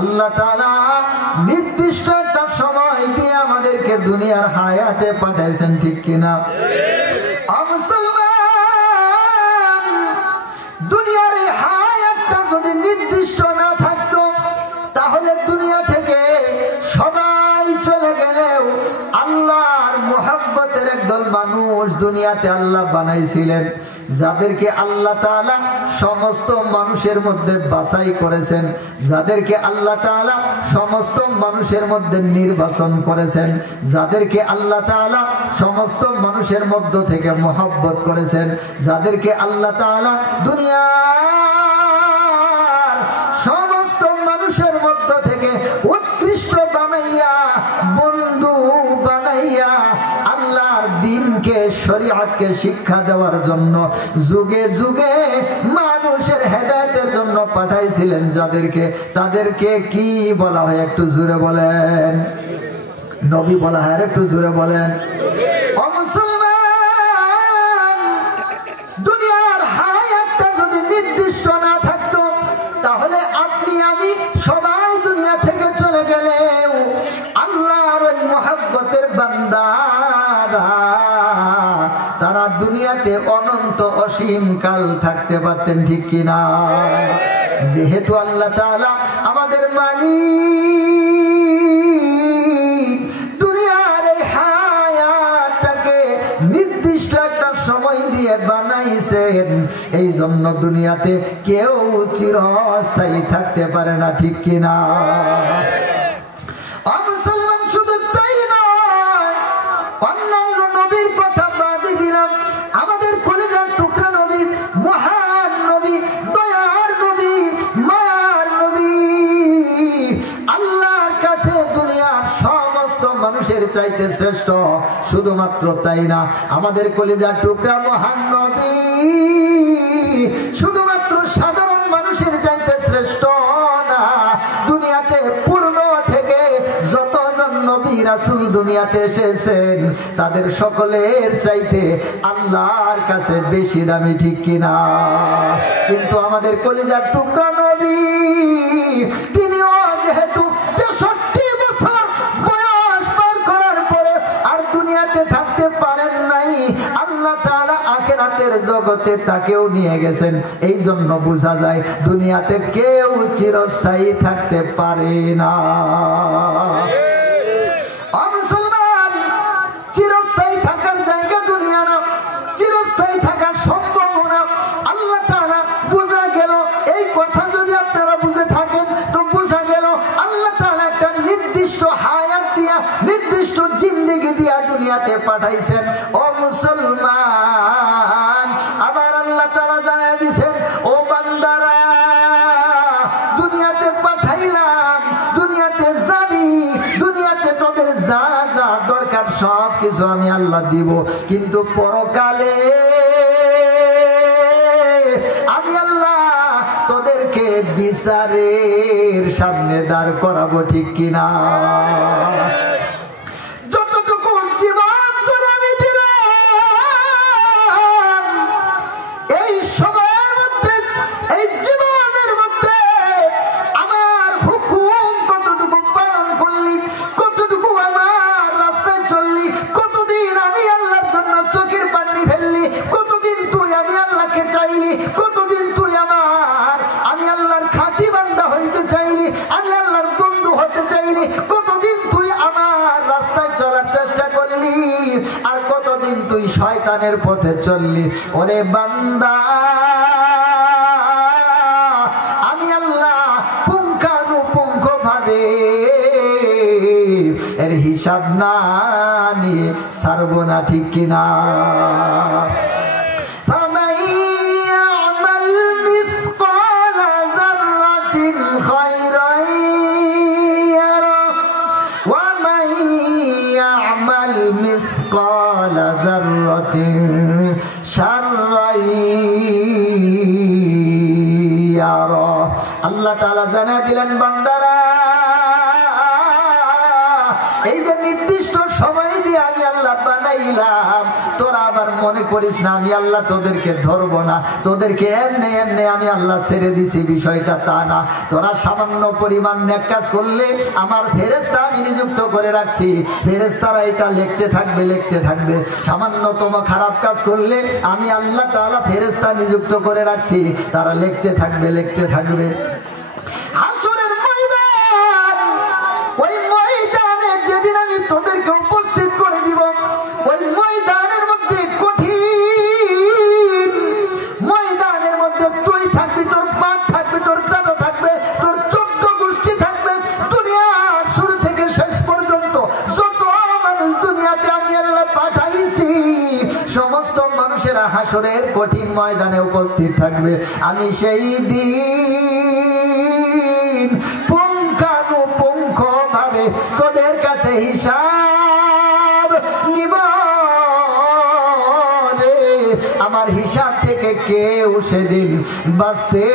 আল্লাহ তাআলা নির্দিষ্ট একটা সময় দিয়ে আমাদেরকে দুনিয়ার হায়াতে পাঠাইছেন, ঠিক কিনা? মুসলমান, দুনিয়ার এই হায়াতটা যদি নির্দিষ্ট না থাকতো তাহলে দুনিয়া থেকে সবাই চলে গেলেও আল্লাহর মুহাব্বতের একদল মানুষ দুনিয়াতে আল্লাহ বানাইছিলেন, যাদেরকে আল্লাহ তাআলা সমস্ত মানুষের মধ্যে বাছাই করেছেন, যাদেরকে আল্লাহ তাআলা সমস্ত মানুষের মধ্যে নির্বাচন করেছেন, যাদেরকে আল্লাহ তাআলা সমস্ত মানুষের মধ্য থেকে মহব্বত করেছেন, যাদেরকে আল্লাহ তাআলা দুনিয়ার সমস্ত মানুষের মধ্য থেকে উৎকৃষ্ট বানাইয়া, বন্ধু বানাইয়া আল্লাহর দ্বীনকে, শরীয়তকে শিক্ষা দেওয়ার জন্য যুগে যুগে মানুষের হেদায়েতের জন্য পাঠাইছিলেন যাদেরকে, তাদেরকে কি বলা হয় একটু জোরে বলেন? নবী বলা হয়, একটু জোরে বলেন। ও মুসলমান, দুনিয়ার হায়াতটা যদি নির্দিষ্ট না থাকতো তাহলে আপনি আমি সবাই দুনিয়া থেকে চলে গেলেও আল্লাহর ওই মুহাব্বতের বান্দারা তারা দুনিয়াতে অনন্ত অসীম কাল থাকতে পারতেন, ঠিক কিনা? যেহেতু আল্লাহ তাআলা আমাদের মালিক, দুনিয়ার এই হায়াতটাকে নির্দিষ্ট একটা সময় দিয়ে বানাইছেন, এই জন্য দুনিয়াতে কেউ চিরস্থায়ী থাকতে পারে না, ঠিক কিনা? মুসলমান, শুধু তাই নয়, অন্যান্য নবীর কথা বাদই দিলাম, আমাদের কলিজার টুকরা নবী, মহান নবী, দয়ার নবী, মায়ার নবী, আল্লাহর কাছে দুনিয়ার সমস্ত মানুষের চাইতে শ্রেষ্ঠ। শুধুমাত্র তাই না, আমাদের কলিজার টুকরা মহান নবী শুধুমাত্র সাধারণ মানুষের চাইতে শ্রেষ্ঠ না, দুনিয়াতে পূর্ণ থেকে যতজন নবী রাসূল দুনিয়াতে এসেছেন তাদের সকলের চাইতে আল্লাহর কাছে বেশি দামি, ঠিক কিনা? কিন্তু আমাদের কলিজার টুকরা নবী, তিনিও যেহেতু 63 বছর বয়স পার করার পরে আর দুনিয়াতে থাকতে পারেন নাই, আল্লাহ তাআলা আখিরাতের জগতে তাকেও নিয়ে গেছেন। এই জন্য বোঝা যায় দুনিয়াতে কেউ চিরস্থায়ী থাকতে পারে না। মুসলমান, চিরস্থায়ী থাকার জায়গা দুনিয়া না, চিরস্থায়ী থাকার সম্ভাবনা আল্লাহ তাআলা বোঝা গেল। এই কথা যদি আপনারা বুঝে থাকেন তো বোঝা গেল আল্লাহ তাআলা একটা নির্দিষ্ট হায়াত দিয়া, নির্দিষ্ট জিন্দেগি দিয়া দুনিয়াতে পাঠাইছেন। ও মুসলমান, আবার আল্লাহ তাআলা জানায় দিয়েছেন, ও বান্দারা, দুনিয়াতে পাঠাইলাম, দুনিয়াতে যাবি, দুনিয়াতে তোদের যা যা দরকার সব কিছু আমি আল্লাহ দিব, কিন্তু পরকালে আমি আল্লাহ তোদেরকে বিচারের সামনে দাঁড় করাবো, ঠিক কিনা? যতটুকু জীবন ধরে আমি দিলাম, এই সময়ের মধ্যে, এই জীবনের মধ্যে আমার হুকুম কতটুকু পালন করলি, কতটুকু আমার রাস্তায় চললি, কতদিন আমি আল্লাহর জন্য চোখের পানি ফেললি, কতদিন তুই আমি আল্লাহকে চাইলি, কতদিন তুই আমি আল্লাহর খাঁটি বান্দা হইতে চাইলি, আমি আল্লাহর বন্ধু হতে চাইলি, কতদিন তুই আমার রাস্তায় চলার চেষ্টা করলি, আর কতদিন তুই শয়তানের পথে চললি। ওরে বান্দা, আমি আল্লাহ পুঙ্খানুপুঙ্খ ভাবে এর হিসাব না নিয়ে ছাড়বো না, ঠিক কিনা? مثقال ذرة شرا يره। আল্লাহ তাআলা জানিয়ে দিলেন, বান্দারা, এই যে নির্দিষ্ট সময় দিয়ে আমি আল্লাহ বানাই বানাইলাম, তোরা আবার মনে করিস না আমি আল্লাহ তোদেরকে ধরবো না, তোদেরকে এমনি এমনি আমি আল্লাহ ছেড়ে দিছি, বিষয়টা তা না। তোরা সামান্য পরিমাণ নেক কাজ করলে আমার ফেরেশতা আমি নিযুক্ত করে রাখছি, ফেরেশতারা এটা লিখতে থাকবে লিখতে থাকবে। সামান্যতম খারাপ কাজ করলে আমি আল্লাহ তাআলা ফেরেশতা নিযুক্ত করে রাখছি, তারা লিখতে থাকবে লিখতে থাকবে। হাসরের ময়দান, ওই ময়দানে যেদিন আমি তোদেরকে উপস্থিত করে দিব, ওই ময়দানের মধ্যে কঠিন ময়দানের মধ্যে তুই থাকবি, তোর বাপ থাকবে, তোর দাদা থাকবে, তোর 14 গোষ্ঠী থাকবে, দুনিয়ার শুরু থেকে শেষ পর্যন্ত যত মানুষ দুনিয়াতে আমি আল্লাহ পাঠাইছি সমস্ত মানুষেরা হাসরের কঠিন ময়দানে উপস্থিত থাকবে। আমি সেই দিন পুঙ্খানুপুঙ্খ ভাবে তোদের কাছে হিসাব নিব রে। আমার হিসাব থেকে কেউ সেদিন বাঁচতে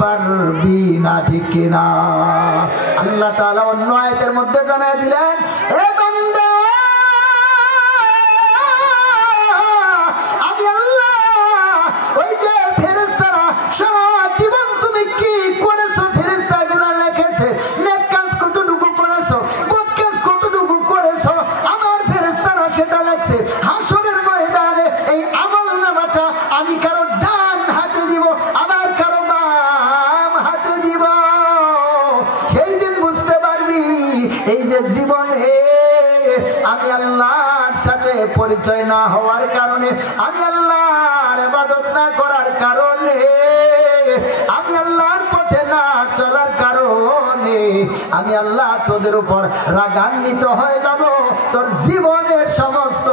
পারবি না, ঠিক কিনা? আল্লাহ তাআলা অন্য আয়াতের মধ্যে জানায় দিলেন, এ বান্দা আমি আল্লাহ ওই যে ফেরেশতারা সারা জীবন তুমি কি করেছো, ফেরেশতা গুনাহ লিখেছে, নেক কাজ কতটুকু করেছো, বদ কাজ কতটুকু করেছো, আমার ফেরেশতারা সেটা লিখছে। হাসরের ময়দানে এই আমলনামাটা আমি কারো ডান হাতে দিব, আবার কারো বাম হাতে দিব। সেই দিন বুঝতে পারবি এই যে জীবনে আমি আল্লাহর সাথে পরিচয় না হওয়ার কারণে, আমি আল্লাহর ইবাদত না করার কারণে, আমি আল্লাহর পথে না চলার কারণে আমি আল্লাহ তোদের উপর রাগান্বিত হয়ে যাব। তোর জীবনের সমস্ত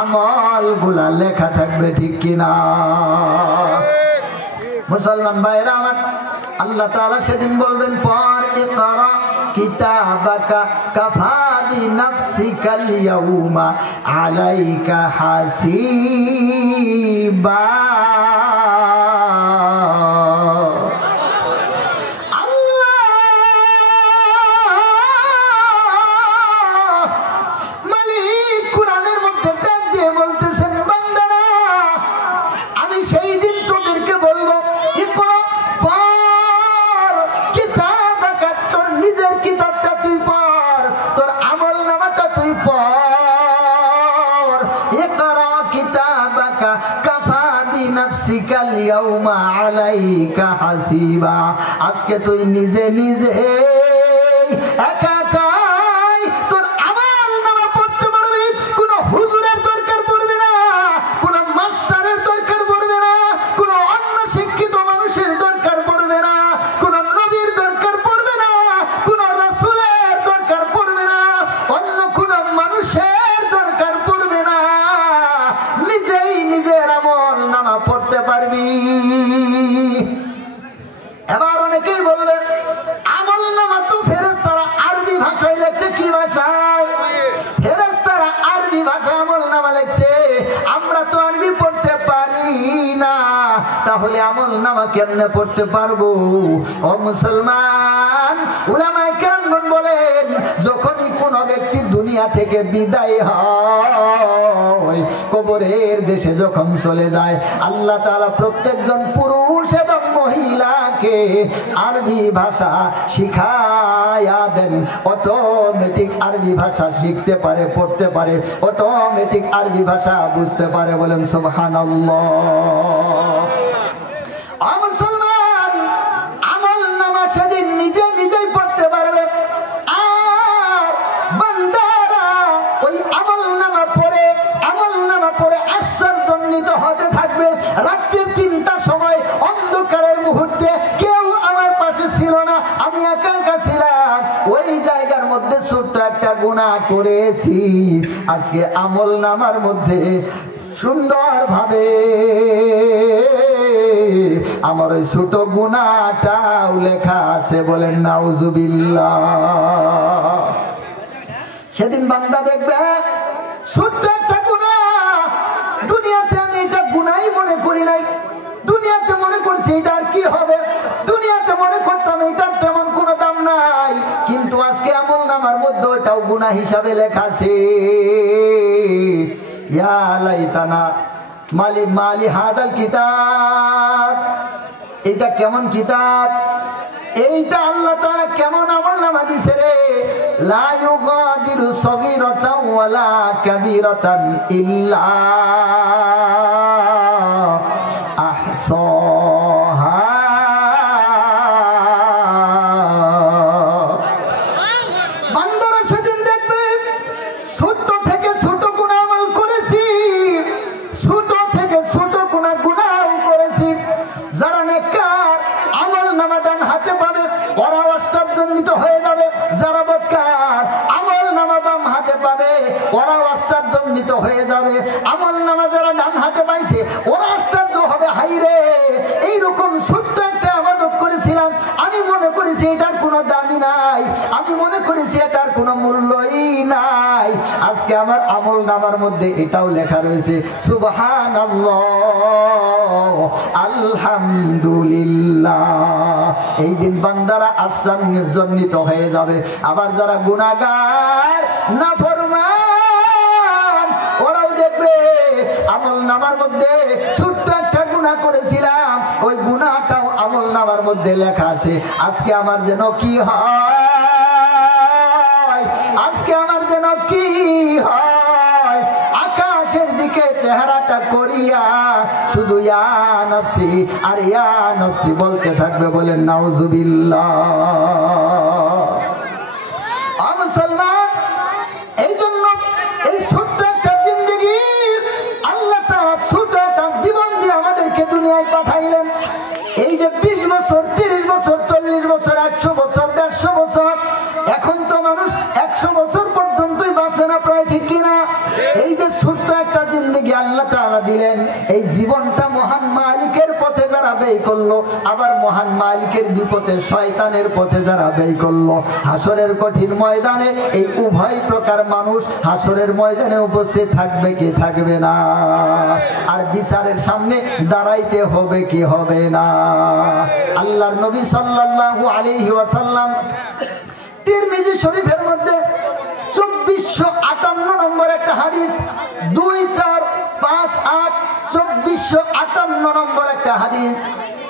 আমলগুলা লেখা থাকবে, ঠিক কিনা? মুসলমান ভাইরা আমার, আল্লাহ তাআলা সেদিন বলবেন, পর ইকরা কিতাবাকা কাফা বিনাফসিকাল ইয়াউমা আলাইকা হাসিবা। মালিক কুরআনের মধ্যে ডাক দিয়ে বলতেছেন, বান্দারা আমি সেই দিন তোদেরকে বলবো, ইকরা পড় কিতাবাকা, তোর নিজের কিতাবটা তুই পড়, তোর আমলনামাটা তুই পড়। ইকরা কিতাবাকা কাফা বিনাফসিকাল ইয়াউমা আলাইকা হাসিবা। আজকে তুই নিজে নিজে একা একাই তোর আমলনামা পড়তে পারবি। কোনো হুজুরের দরকার পড়বে না, কোনো মাস্টারের দরকার পড়বে না, কোনো অন্য শিক্ষিত মানুষের দরকার পড়বে না, কোনো নবীর দরকার পড়বে না, কোনো রাসূলের দরকার পড়বে না, অন্য কোনো মানুষের দরকার পড়বে না। নিজেই নিজের আমলনামা পড়তে পারবি। এবার অনেকেই বলবে, আমলনামা তো ফেরেশতারা আরবি ভাষায় লেখছে। কি ভাষায়? ফেরেশতারা আরবি ভাষায় আমলনামা লেখছে, আমরা তো আরবি পড়তে পারি না, তাহলে আমলনামা কেমনে পড়তে পারবো? ও মুসলমান, উলামায়ে কেরামগণ বলেন, যখনই কোন ব্যক্তি দুনিয়া থেকে বিদায় হয়, কবরের দেশে যখন চলে যায়, আল্লাহ তাআলা প্রত্যেকজন পুরুষ এবং মহিলাকে আরবি ভাষা শিখায়া দেন। অটোমেটিক আরবি ভাষা শিখতে পারে, পড়তে পারে, অটোমেটিক আরবি ভাষা বুঝতে পারে। বলেন সুবহানাল্লাহ। মুসলমান, আমলনামা সেদিন নিজে নিজেই পড়তে পারবে। আর বান্দারা ওই আমলনামা পড়ে আশ্চর্যান্বিত হতে থাকবে। রাত্রির 3টার সময় অন্ধকারের মুহূর্তে কেউ আমার পাশে ছিল না, আমি একা একা ছিলাম। ওই জায়গার মধ্যে ছোট্ট একটা গুনাহ করেছি, আজকে আমলনামার মধ্যে সুন্দরভাবে আমার ওই ছোট গুনাহটাও লেখা আছে। বলেন নাউজুবিল্লাহ। সেদিন বান্দা দেখবে ছোট্ট একটা গুনাহ, দুনিয়াতে আমি এটা গুনাহই মনে করি নাই, দুনিয়াতে মনে করছি এটা আর কি হবে, দুনিয়াতে মনে করতাম এটার তেমন কোনো দাম নাই, কিন্তু আজকে আমলনামার মধ্যে ওটাও গুনাহ হিসাবে লেখা আছে। ইয়া লাইতানা মালি মালি হাদাল কিতাব, এটা কেমন কিতাব, এইটা আল্লাহ তাআলা কেমন আমলনামা দিছে রে, লা ইউগাদিরু সগীরাতান ওয়ালা কাবীরাতান ইল্লা আহসাহা। বান্দারা সেদিন দেখবে ছোট থেকে ছোট গুনাহ আমল করেছি, ছোট থেকে ছোট গুনাহ করেছি, যারা নেককার আমলনামা ডান হাতে পাবে ওরা আশ্চর্যান্বিত হয়ে যাবে, যারা বদকার আমলনামা বাম হাতে পাবে ওরা আশ্চর্যান্বিত হয়ে যাবে, আমলনামা যারা ডান হাতে পাইছে ওরা আশ্চর্য হবে, হাইরে এইরকম ছোট্ট একটা ইবাদত করেছিলাম, আমি মনে করেছি এটার কোনো দামই নাই, আমি মনে করেছি এটার কোনো মূল্যই নাই, আজকে আমার আমলনামার মধ্যে এটাও লেখা রয়েছে সুবহানাল্লাহ আলহামদুলিল্লাহ। এই দিন বান্দারা আশ্চর্যান্বিত হয়ে যাবে। আবার যারা গুনাহগার নাফরমান ওরাও দেখবে আমলনামার মধ্যে ছোট্ট একটা গুনাহ করেছিলাম, ওই গুনাহটাও আমলনামার মধ্যে লেখা আছে। আজকে আমার যেন কি হয়, আজকে আমার যেন কি হয়, আকাশের দিকে চেহারাটা করিয়া শুধু ইয়া নফসি আর ইয়া নফসি বলতে থাকবে, বলেন নাউজুবিল্লাহ। মুসলমান, এই জন্য এই ছোট্ট একটা জিন্দেগি আল্লাহ তাআলা ছোট্ট একটা জীবন দিয়ে আমাদেরকে দুনিয়ায় পাঠাইলেন। এই যে 20 বছর 30 বছর 40 বছর 100 বছর 150 বছর, এখন তো মানুষ 100 বছর পর্যন্তই বাঁচে না প্রায়, ঠিক কিনা? এই যে ছোট্ট একটা জিন্দেগি আল্লাহ তাআলা দিলেন, এই জীবনটা মহান মালিকের পথে যারা ব্যয় করলো, আবার মহান মালিকের বিপথে শয়তানের পথে যারা ব্যয় করলো, হাসরের কঠিন ময়দানে এই উভয় প্রকার মানুষ হাসরের ময়দানে উপস্থিত থাকবে কি থাকবে না, আর বিচারের সামনে দাঁড়াইতে হবে কি হবে না। আল্লাহর নবী সাল্লাল্লাহু আলাইহি ওয়াসাল্লাম তিরমিজি শরীফের মধ্যে 2458 নম্বর একটা হাদিস, 2458 2458 নম্বর একটা হাদিস,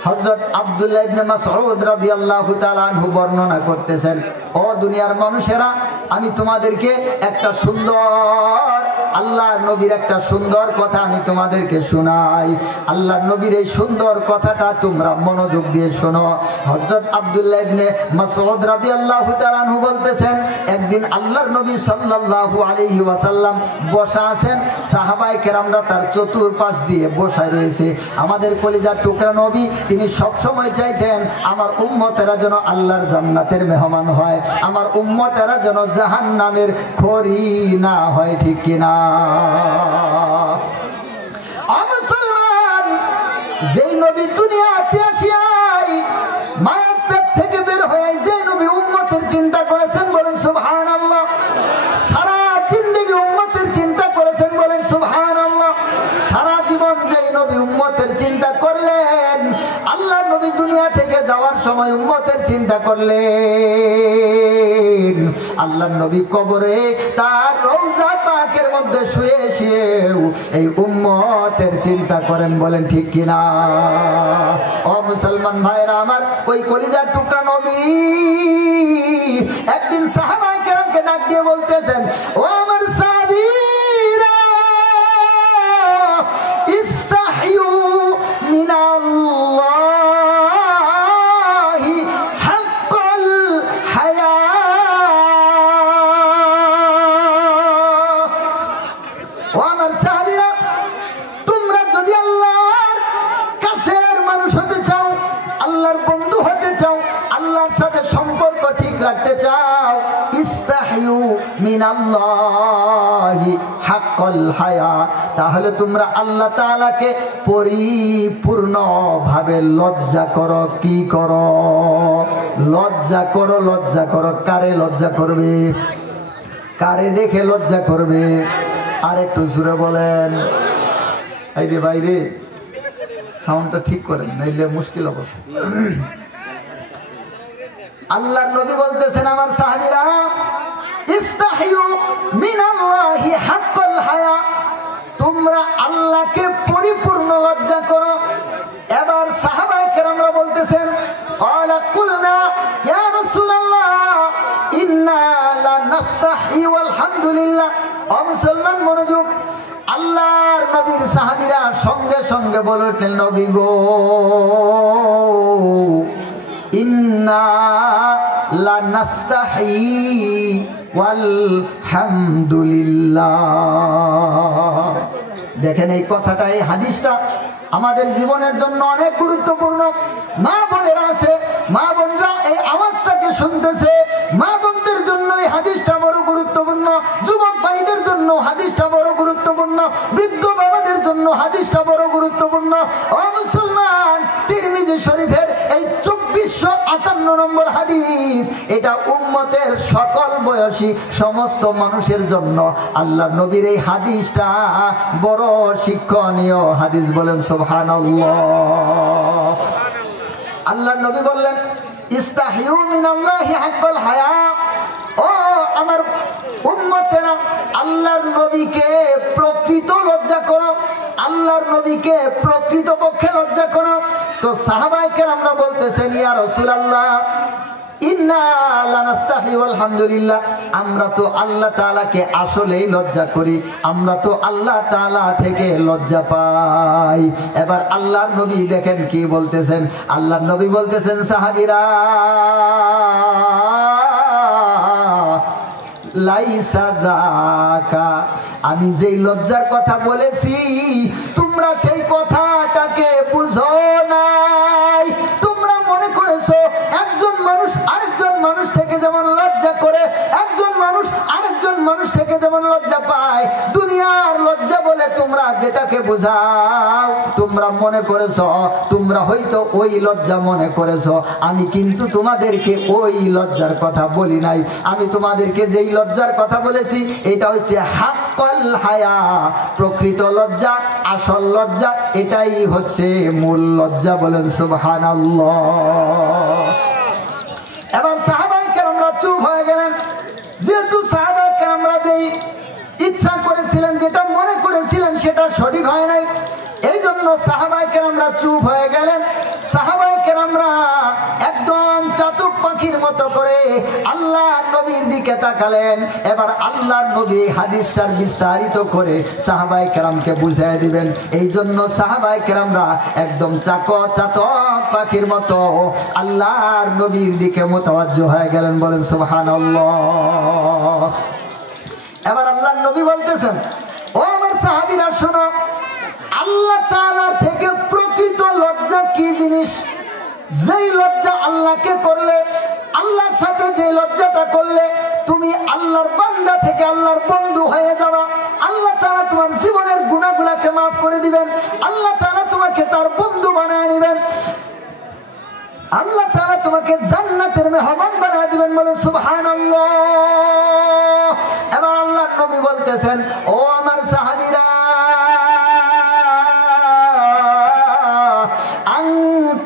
হযরত আব্দুল্লাহ ইবনে মাসউদ রাদিয়াল্লাহু তাআলা আনহু বর্ণনা করতেছেন, ও দুনিয়ার মানুষেরা, আমি তোমাদেরকে একটা সুন্দর আল্লাহর নবীর একটা সুন্দর কথা আমি তোমাদেরকে শোনাই। আল্লাহর নবীর এই সুন্দর কথাটা তোমরা মনোযোগ দিয়ে শোনো। হযরত আব্দুল্লাহ ইবনে মাসউদ রাদিয়াল্লাহু তাআলা আনহু বলতেছেন, একদিন আল্লাহর নবী সাল্লাল্লাহু আলাইহি ওয়াসাল্লাম বসা আছেন, সাহাবায়ে কেরামরা তার চতুর্পাশ দিয়ে বসা রয়েছে। আমাদের কলিজার টুকরা নবী তিনি সব সময় চাইতেন আমার উম্মতেরা যেন আল্লাহর জান্নাতের মেহমান হয়, আমার উম্মতেরা যেন জাহান্নামের খড়ি না হয়, ঠিক কিনা? মুসলমান, যেই নবী দুনিয়াতে আসিয়াই মায়ের পেট থেকে বের হয়ে যে নবী উম্মতের চিন্তা করেছেন, বলেন সুবহানাল্লাহ। সারা জিন্দেগি উম্মতের চিন্তা করেছেন, বলেন সুবহানাল্লাহ। সারা জীবন যেই নবী উম্মতের চিন্তা করলেন, আল্লাহ নবী দুনিয়া থেকে যাওয়ার সময় উম্মতের চিন্তা করলেন। আল্লাহ নবী কবরে তার রওজা পাকের মধ্যে শুয়ে শুয়েও এই উম্মতের চিন্তা করেন, বলেন ঠিক কিনা? ও মুসলমান ভাইরা আমার, ওই কলিজার টুকরা নবী একদিন সাহাবায়ে কেরামকে ডাক দিয়ে বলতেছেন, ও আমার সাহাবীরা, ইস্তাহিয়ু মিনাল্লাহি হাক্কাল হায়া। ও আমার সাহাবীরা, তোমরা যদি আল্লাহর কাছের মানুষ হতে চাও, আল্লাহর বন্ধু হতে চাও, আল্লাহর সাথে সম্পর্ক ঠিক রাখতে চাও, ইস্তাহিয়ু মিনাল্লাহি হাক্কাল হায়া, তাহলে তোমরা আল্লাহ তাআলাকে পরিপূর্ণভাবে লজ্জা করো। কি করো? লজ্জা করো, লজ্জা করো। কারে লজ্জা করবে? কারে দেখে লজ্জা করবে? আর একটু জোরে বলেন। এই রে ভাই রে, সাউন্ডটা ঠিক করেন, নাইলে মুশকিল অবস্থা। আল্লাহর নবী বলতেছেন, আমার সাহাবীরা, ইস্তাহিয়ু মিনাল্লাহি হাক্কাল হায়া, তোমরা আল্লাহকে পরিপূর্ণ লজ্জা করো। এবার সাহাবায়ে কেরামরা বলতেছেন ক্বালা কুলনা ইয়া রাসূলুল্লাহ ইন্না লা নাস্তাহি ওয়াল হামদুলিল্লাহ। ও মুসলমান মনোযোগ, আল্লাহর নবীর সাহাবীরা সঙ্গে সঙ্গে বলে উঠলেন নবী গো ইন্না লা নাস্তাহি ওয়াল হামদুলিল্লাহ। দেখেন এই কথাটা, এই হাদিসটা আমাদের জীবনের জন্য অনেক গুরুত্বপূর্ণ। মা বোনেরা আছে, মা বোনরা এই আওয়াজটাকে শুনতেছে, মা বোনদের জন্য এই হাদিসটা বড় গুরুত্বপূর্ণ, যুবক ভাইদের জন্য হাদিসটা বড় গুরুত্বপূর্ণ, বৃদ্ধ বাবাদের জন্য হাদিসটা বড় গুরুত্বপূর্ণ। ও মুসলমান, তিরমিজি শরীফের এই 2458 নম্বর হাদিস, এটা উম্মতের সকল বয়সী সমস্ত মানুষের জন্য আল্লাহর নবীর এই হাদিসটা বড় শিক্ষণীয় হাদিস। বলেন সুবহানাল্লাহ। আল্লাহর নবী বললেন ইস্তাহিউ মিনাল্লাহি হাক্কাল হায়া। ও আমার উম্মতেরা, আল্লাহর নবীকে প্রকৃত লজ্জা করো, আল্লাহর নবীকে প্রকৃত পক্ষে লজ্জা করো। তো সাহাবায়ে কেরামরা বলতেছেন ইয়া রাসূলুল্লাহ ইন্না লা নাস্তাহি ওয়াল হামদুলিল্লাহ, আমরা তো আল্লাহ তাআলাকে আসলেই লজ্জা করি, আমরা তো আল্লাহ তাআলা থেকে লজ্জা পাই। এবার আল্লাহর নবী দেখেন কি বলতেছেন, আল্লাহর নবী বলতেছেন সাহাবীরা লাইসা যাকা, আমি যেই লজ্জার কথা বলেছি তোমরা সেই কথাটাকে বুঝো নাই। তোমরা মনে করেছো একজন মানুষ আরেকজন মানুষ থেকে যেমন লজ্জা করে, একজন মানুষ আরেকজন মানুষ থেকে যেমন লজ্জা পায়, দুনিয়ার লজ্জা বলে তোমরা যেটাকে বুঝাও, তোমরা মনে করেছো, তোমরা হয়তো ওই লজ্জা মনে করেছো। আমি কিন্তু তোমাদেরকে ওই লজ্জার কথা বলি নাই। আমি তোমাদেরকে যেই লজ্জার কথা বলেছি এটা হচ্ছে হাক্কাল হায়া, প্রকৃত লজ্জা, আসল লজ্জা, এটাই হচ্ছে মূল লজ্জা। বলেন সুবহানাল্লাহ। এবার সাহাবায়ে কেরামরা চুপ হয়ে গেলেন। যেহেতু সাহাবায়ে কেরামরা যেই ইচ্ছা করেছিলেন, যেটা মনে করেছিলেন সেটা সঠিক হয় নাই, এই জন্য সাহাবায়ে কেরামরা চুপ হয়ে গেলেন। সাহাবায়ে কেরামরা একদম চাতক পাখির মতো করে আল্লাহর নবীর দিকে তাকালেন। এবার আল্লাহর নবী হাদিসটার বিস্তারিত করে সাহাবায়ে কেরামকে বুঝিয়ে দিবেন। এই জন্য সাহাবায়ে কেরামরা একদম চাতক পাখির মতো আল্লাহর নবীর দিকে মুতাওয়াজ্জহ হয়ে গেলেন। বলেন সুবহানাল্লাহ। এবার আল্লাহর নবী বলতেছেন ও আমার সাহাবীরা শোনো, আল্লাহ তাআলার থেকে প্রকৃত লজ্জা কি জিনিস? যেই লজ্জা আল্লাহকে করলে, আল্লাহর সাথে যে লজ্জাটা করলে তুমি আল্লাহর বান্দা থেকে আল্লাহর বন্ধু হয়ে যাবা। আল্লাহ তাআলা তোমার জীবনের গুনাহগুলোকে মাফ করে দিবেন, আল্লাহ তাআলা তোমাকে তার বন্ধু বানায় নেবেন, আল্লাহ তাআলা তোমাকে জান্নাতের মেহমান বানায় দিবেন। বলেন সুবহানাল্লাহ। এবার আল্লাহর নবী বলতেছেন ও আমার সাহাবীরা,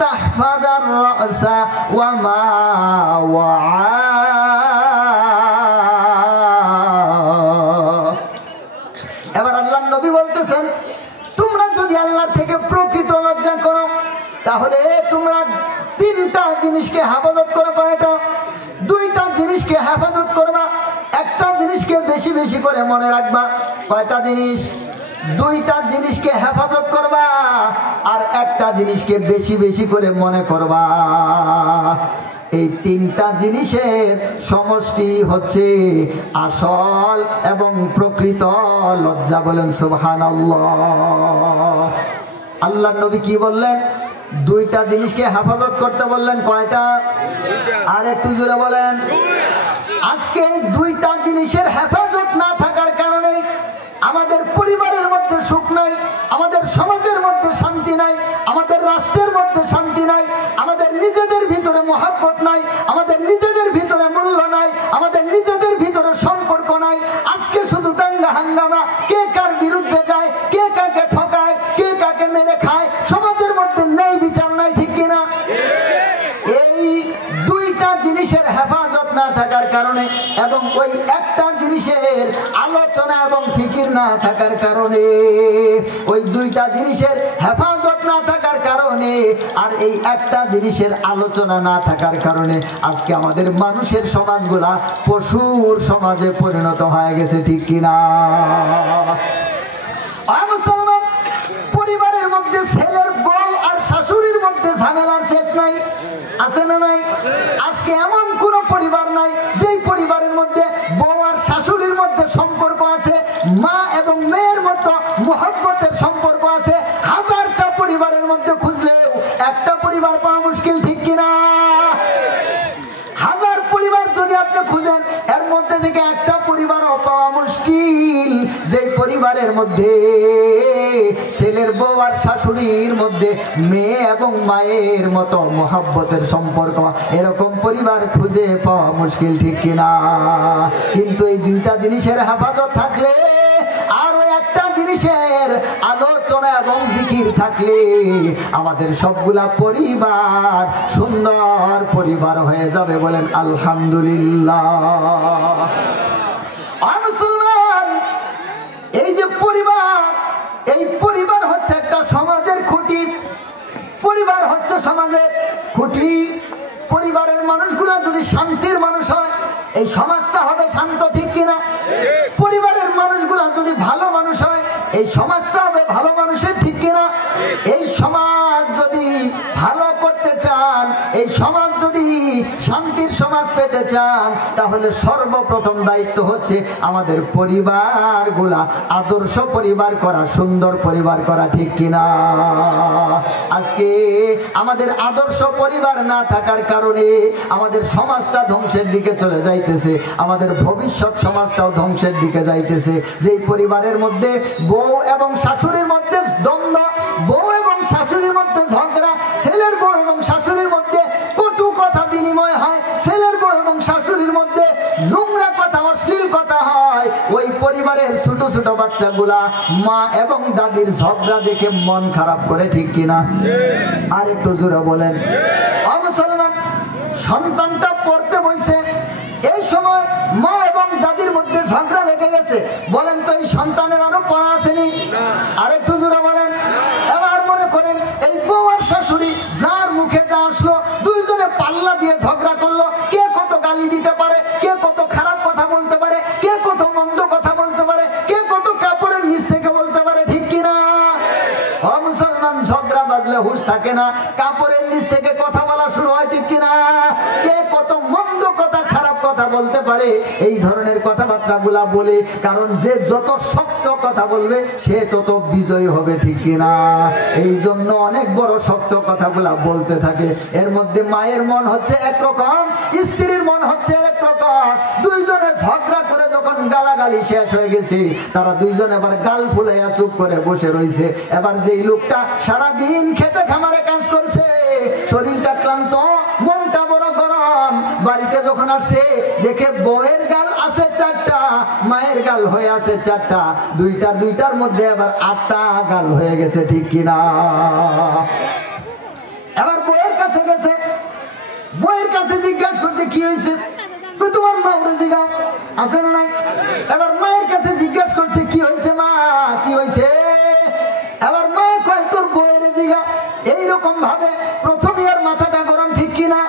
তাহফাদার রাসা ওয়া মা ওয়া। এবার আল্লাহর নবী বলতেছেন তোমরা যদি আল্লাহ থেকে প্রকৃত লজ্জা করো তাহলে তোমরা তিনটা জিনিসকে হেফাজত করো। কয়টা? দুইটা জিনিসকে হেফাজত করবা, একটা জিনিসকে বেশি বেশি করে মনে রাখবা। কয়টা জিনিস? দুইটা জিনিসকে হেফাজত করবা আর একটা জিনিসকে বেশি বেশি করে মনে করবা। এই তিনটা জিনিসের সমষ্টি হচ্ছে আসল এবং প্রকৃত লজ্জা। বলেন সুবহানাল্লাহ। আল্লাহর নবী কি বললেন? দুইটা জিনিসকে হেফাজত করতে বললেন। কয়টা? আর একটু জোরে বলেন। আজকে দুইটা জিনিসের হেফাজত না থাকার কারণে আমাদের পরিবারের মধ্যে সুখ নাই, আমাদের সমাজের মধ্যে শান্তি নাই, আমাদের রাষ্ট্রের মধ্যে শান্তি নাই, আমাদের নিজেদের ভিতরে মহব্বত নাই, আমাদের নিজেদের ভিতরে মূল্য নাই, আমাদের নিজেদের ভিতরে সম্পর্ক নাই। আজকে শুধু দাঙ্গা হাঙ্গামা, কে কার বিরুদ্ধে যায়, কে কাকে ঠকায়, কে কাকে মেরে খায়, সমাজের মধ্যে নেই বিচার নাই। ঠিক কিনা? এই দুইটা জিনিসের হেফাজত না থাকার কারণে এবং ওই একটা জিনিস জিনিসের আলোচনা এবং ফিকির না থাকার কারণে, ওই দুইটা জিনিসের হেফাজত না থাকার কারণে, আর এই একটা জিনিসের আলোচনা না থাকার কারণে আজকে আমাদের মানুষের সমাজগুলা পশুর সমাজে পরিণত হয়ে গেছে, ঠিক কিনা? মুসলমান পরিবারের মধ্যে ছেলের বউ আর শাশুড়ির মধ্যে ঝামেলার শেষ নাই, আছে না নাই? আজকে এমন কোন পরিবার নাই যেই পরিবারের মধ্যে বউ আর শাশুড়ির মধ্যে সম্পর্ক আছে, মা এবং মেয়ের মধ্যে মুহাব্বতের সম্পর্ক আছে। হাজারটা পরিবারের মধ্যে খুঁজলেও একটা পরিবার পাওয়া মুশকিল, ঠিক কিনা? হাজার পরিবার যদি আপনি খুঁজেন, এর মধ্যে থেকে একটা পরিবারও পাওয়া মুশকিল যে পরিবারের মধ্যে ছেলের বউ আর শাশুড়ির মধ্যে মেয়ে এবং মায়ের মতো মুহাব্বতের সম্পর্ক, এরকম পরিবার খুঁজে পাওয়া মুশকিল, ঠিক কিনা? কিন্তু এই দুইটা জিনিসের হেফাজত থাকলে, আরো একটা জিনিসের আলোচনা এবং জিকির থাকলে আমাদের সবগুলা পরিবার সুন্দর পরিবার হয়ে যাবে। বলেন আলহামদুলিল্লাহ। মুসলমান, এই যে পরিবার, এই পরিবার হচ্ছে একটা সমাজের খুঁটি। পরিবার হচ্ছে সমাজের খুঁটি। পরিবারের মানুষগুলো যদি শান্তির মানুষ হয়, এই সমাজটা হবে শান্ত, ঠিক কিনা? পরিবারের মানুষগুলো যদি ভালো মানুষ হয়, এই সমাজটা হবে ভালো মানুষের, ঠিক কিনা? এই সমাজ যদি ভালো করতে চান, এই সমাজ যদি শান্তির সমাজ পেতে চান, তাহলে সর্বপ্রথম দায়িত্ব হচ্ছে আমাদের পরিবারগুলা আদর্শ পরিবার করা, সুন্দর পরিবার করা, ঠিক কিনা? আজকে আমাদের আদর্শ পরিবার না থাকার কারণে আমাদের সমাজটা ধ্বংসের দিকে চলে যাইতেছে, আমাদের ভবিষ্যৎ সমাজটাও ধ্বংসের দিকে যাইতেছে। যেই পরিবারের মধ্যে বউ এবং শাশুড়ির মধ্যে দ্বন্দ্ব, বউ এবং শাশুড়ির মধ্যে ঝগড়া, ছেলের বউ এবং শাশুড়ির মধ্যে কটু কথা বিনিময় হয়, ছেলের বউ এবং শাশুড়ির মধ্যে নোংরা কথা, অশ্লীল কথা হয়, ওই পরিবারের ছোট ছোট বাচ্চাগুলা মা এবং দাদির ঝগড়া দেখে মন খারাপ করে, ঠিক কিনা? আর একটু জোরে বলেন। মুসলমান, সন্তানটা পড়তে বসে, এই সময় মা এবং দাদির মধ্যে ঝগড়া লেগে গেছে, বলেন তো এই সন্তানের আরো পড়া আসেনি? আর একটু জোরে বলেন। এবার মনে করেন এই বউ আর শাশুড়ি যার মুখে যা আসলো, দুইজনে পাল্লা দিয়ে ঝগড়া করলো। কে কত গালি দিতে পারে, কে কত খারাপ কথা বলতে পারে, কে কত মন্দ কথা বলতে পারে, কে কত কাপড়ের নিচ থেকে বলতে পারে, ঠিক কিনা? মুসলমান, ঝগড়া বাজলে হুঁশ থাকে না, কাপড়ের নিচ থেকে কথা বলা শুরু হয়, ঠিক কিনা? কে কত মন্দ কথা, খারাপ কথা বলতে পারে, এই ধরনের কথাবার্তা গুলা বলে, কারণ যে যত শক্ত কথা বলবে সে তত বিজয়ী হবে, ঠিক কিনা? এই জন্য অনেক বড় শক্ত কথাগুলা বলতে থাকে। এর মধ্যে মায়ের মন হচ্ছে একরকম, স্ত্রীর মন হচ্ছে একরকম। দুইজনে ঝগড়া করে যখন গালাগালি শেষ হয়ে গেছে, তারা দুইজন এবার গাল ফুলাইয়া চুপ করে বসে রয়েছে। এবার যেই লোকটা সারাদিন খেতে খামারে কাজ করছে, শরীরটা ক্লান্ত, মনটা বড় গরম, বাড়িতে যখন আসছে দেখে বউয়ের গাল আছে 4টা, মায়ের গাল হয়ে আছে 4টা, দুইটার মধ্যে এবার 8টা গাল হয়ে গেছে, ঠিক কিনা? এবার বউয়ের কাছে গেছে, বউয়ের কাছে জিজ্ঞাসা করছে কি হয়েছে, তোমার মা ওরে জিজ্ঞাও আছে না নাই? এবার মায়ের কাছে জিজ্ঞাসা করছে কি হয়েছে মা, কি হয়েছে? এবার মা কয় তোর বউয়ের জিজ্ঞা। এইরকম ভাবে প্রথমে আর মাথাটা গরম, ঠিক কিনা?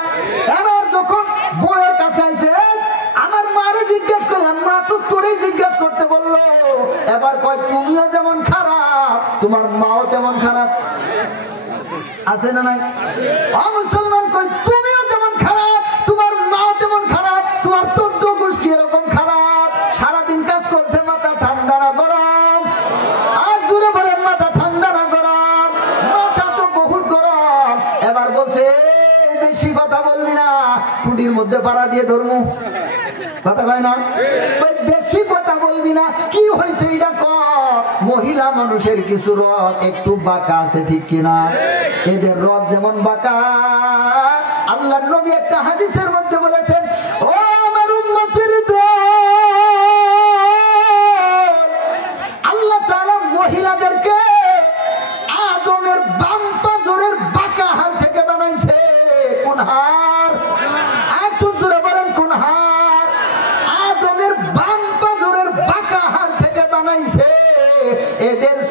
এবার যখন বউয়ের কাছে আইছে, আমার মারে জিজ্ঞাসা করলাম, মা তো তোরে জিজ্ঞাসা করতে বললো। এবার কয় তুমিও যেমন খারাপ, তোমার মাও তেমন খারাপ, আছে না নাই? মুসলমান, কয় তুমিও যেমন খারাপ, তোমার মাও তেমন খারাপ, তোমার 14 গোষ্ঠী এরকম খারাপ। সারাদিন কাজ করছে, মাথা ঠান্ডা না গরম? আর জুড়ে বলেন, মাথা ঠান্ডা না গরম? মাথা তো বহুত গরম। এবার বলছে বেশি কথা বলবি না, কুটির মধ্যে পাড়া দিয়ে ধরমু, কথা কয় না? বেশি কথা বলবি না, কি হয়েছে এটা ক। মহিলা মানুষের কিছু রক একটু বাঁকা আছে, ঠিক কিনা? এদের রক যেমন বাঁকা, আল্লাহর নবী একটা হাদিসের মধ্যে বলেছেন, ও আমার উম্মতের দল, আল্লাহ তাআলা মহিলাদেরকে আদমের বাম পাজরের বাঁকা হাড় থেকে বানাইছে। কোন হাড়? একটু জোরে বলেন, কোন হাড়? আদমের বাম পাজরের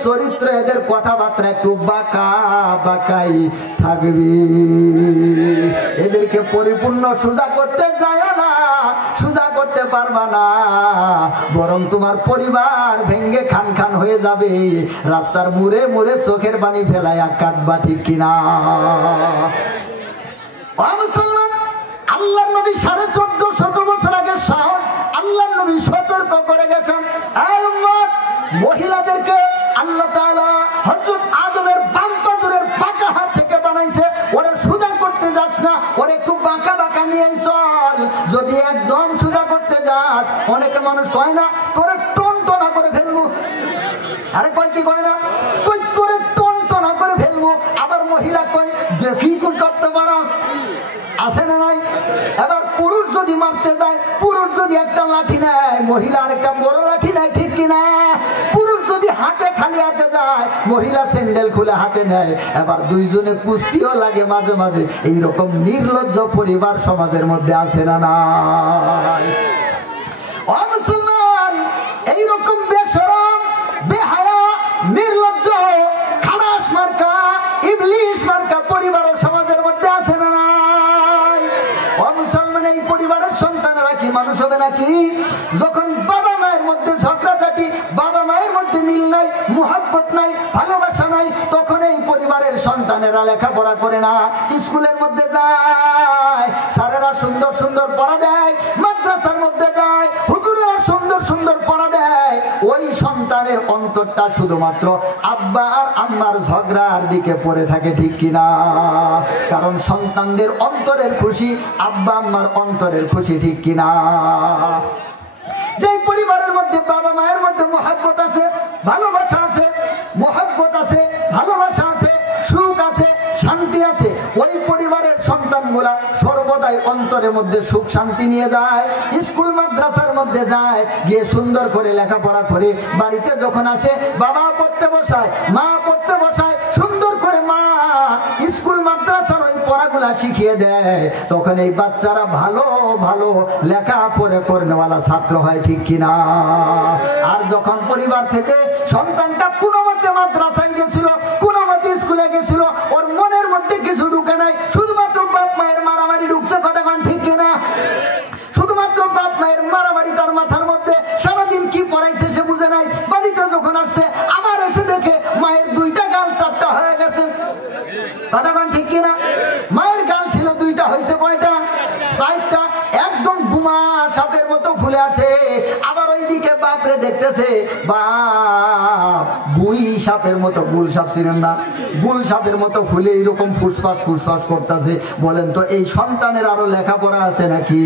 চরিত্র এদের কথাবার্তা একটু বাঁকা বাঁকাই থাকবে। এদেরকে পরিপূর্ণ সোজা করতে যায় না, সোজা করতে পারবা না, বরং তোমার পরিবার ভেঙ্গে খান খান হয়ে যাবে। রাস্তার মুড়ে মুড়ে চোখের পানি ফেলাইয়া কাটবা, ঠিক কিনা? আল্লাহর নবী 1450 বছর আগে আল্লাহর নবী সতর্ক করে গেছেন, এই উম্মত, মহিলাদেরকে আল্লাহ তাআলা হযরত আদমের বাম পাজরের বাঁকা হাত থেকে বানাইছে, ওরে সোজা করতে যাস না, ওরে একটু বাঁকা বাঁকা নিয়ে চল। যদি একদম সোজা করতে যাস, অনেকে মানুষ কয় না তোরে টনটনা করে ফেলবো, আরে কয় কি কয় না, কই তোরে টনটনা করে ফেলবো। আবার মহিলা কয় দেখি কোন করতে পারস, আছে না নাই? এবার পুরুষ যদি মারতে যায়, পুরুষ যদি একটা লাঠি নেয়, মহিলা আরেকটা বড় লাঠি নেয়, ঠিক কিনা? পুরুষ যদি হাতে খালি হাতে যায়, মহিলা স্যান্ডেল খুলে হাতে নেয়। এবার দুইজনে কুস্তিও লাগে মাঝে মাঝে। এইরকম নির্লজ্জ পরিবার সমাজের মধ্যে আছে না নাই? ও মুসলমান, এইরকম বেশরম, বেহায়া, নির্লজ্জ, খালাস মার্কা, ইবলিশ মার্কা পরিবার সমাজের মধ্যে আছে না নাই? ও মুসলমান, এই পরিবারের সন্তানেরা কি মানুষ হবে নাকি? যখন বাবা মায়ের মধ্যে ঝগড়াঝাটি, বাবা মায়ের মধ্যে মিল নাই, মুহাব্বত নাই, ভালোবাসা নাই, তখন এই পরিবারের সন্তানেরা লেখাপড়া করে না, স্কুলের মধ্যে যায়, স্যারেরা সুন্দর সুন্দর পড়া দেয়, মাদ্রাসার মধ্যে যায়, হুজুরেরা সুন্দর সুন্দর পড়া দেয়। ওই সন্তানের অন্তরটা শুধুমাত্র আব্বা আর আম্মার ঝগড়ার দিকে পড়ে থাকে, ঠিক কিনা? কারণ সন্তানদের অন্তরের খুশি আব্বা আম্মার অন্তরের খুশি, ঠিক কিনা? যে পরিবারের মধ্যে বাবা মায়ের মধ্যে মুহাব্বত আছে, ভালোবাসা আছে, মুহাব্বত আছে, ভালোবাসা আছে, সুখ আছে, শান্তি আছে, ওই পরিবারের সন্তানগুলা সর্বদাই অন্তরের মধ্যে সুখ শান্তি নিয়ে যায়, স্কুল মাদ্রাসার মধ্যে যায়, গিয়ে সুন্দর করে লেখাপড়া করে বাড়িতে যখন আসে, বাবা পড়তে বসায়, মা পড়তে বসায়, সুন্দর করে মা স্কুল মাদ্রাসার ওই পড়াগুলা শিখিয়ে দেয়, তখন এই বাচ্চারা ভালো ভালো লেখা পড়ে পড়নেওয়ালা ছাত্র হয়, ঠিক কিনা? আর যখন পরিবার থেকে সন্তানটা কোনো মতে মাদ্রাসায় গেছিল, কোনো মতে স্কুলে গেছিল, ওর মনের মধ্যে কিছু ঢুকে নাই, শুধুমাত্র বাপ মায়ের মারামারি ঢুকছে, কথা কন ঠিক কিনা? শুধুমাত্র বাপ মায়ের মারামারি তার মাথার মধ্যে, সারাদিন কি পড়াইছে সে বুঝে নাই। বাড়িতে যখন আসছে আবার এসে দেখে মায়ের দুইটা গাল চারটা হয়ে গেছে, কথা কন ঠিক কিনা? মায়ের গাল ছিল দুইটা, হয়েছে কয়টা? চারটা, একদম গুমা সাপের মতো ফুলে আছে। আবার ওইদিকে বাপরে দেখতেছে, বাপ বুই সাপের মতো, গুল সাপ ছিলেন না, গুল সাপের মতো ফুলে এইরকম ফুসফাস ফুসফাস করতেছে। বলেন তো এই সন্তানের আরো লেখাপড়া আছে নাকি?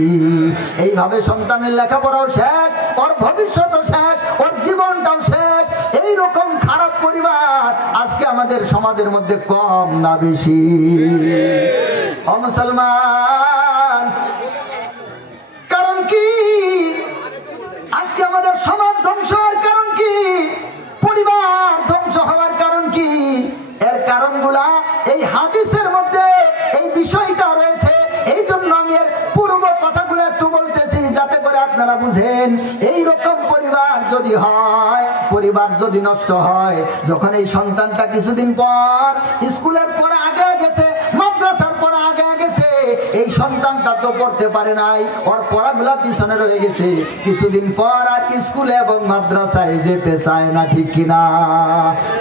এইভাবে সন্তানের লেখাপড়াও শেষ, ওর ভবিষ্যৎও শেষ, ওর জীবনটাও শেষ। এইরকম খারাপ পরিবার আজকে আমাদের সমাজের মধ্যে কম না বেশি? ও মুসলমান, কারণ কি আজকে আমাদের সমাজ ধ্বংস হওয়ার কারণ কি? পরিবার ধ্বংস হওয়ার কারণ কি? এর কারণগুলা এই হাদিসের মধ্যে এই বিষয়টা রয়েছে। এই জন্য আমি এর পূর্ব কথাগুলো একটু বলতেছি, যাতে করে আপনারা বুঝেন। এইরকম পরিবার যদি হয়, পরিবার যদি নষ্ট হয়, যখন এই সন্তানটা কিছুদিন পর স্কুলের পরে আগে গেছে, মাদ্রাসার পরে আগে গেছে, এই সন্তানটা তো পড়তে পারে নাই, ওর পড়াগুলা পিছনে রয়ে গেছে, কিছুদিন পর আর স্কুলে এবং মাদ্রাসায় যেতে চায় না, ঠিক কিনা?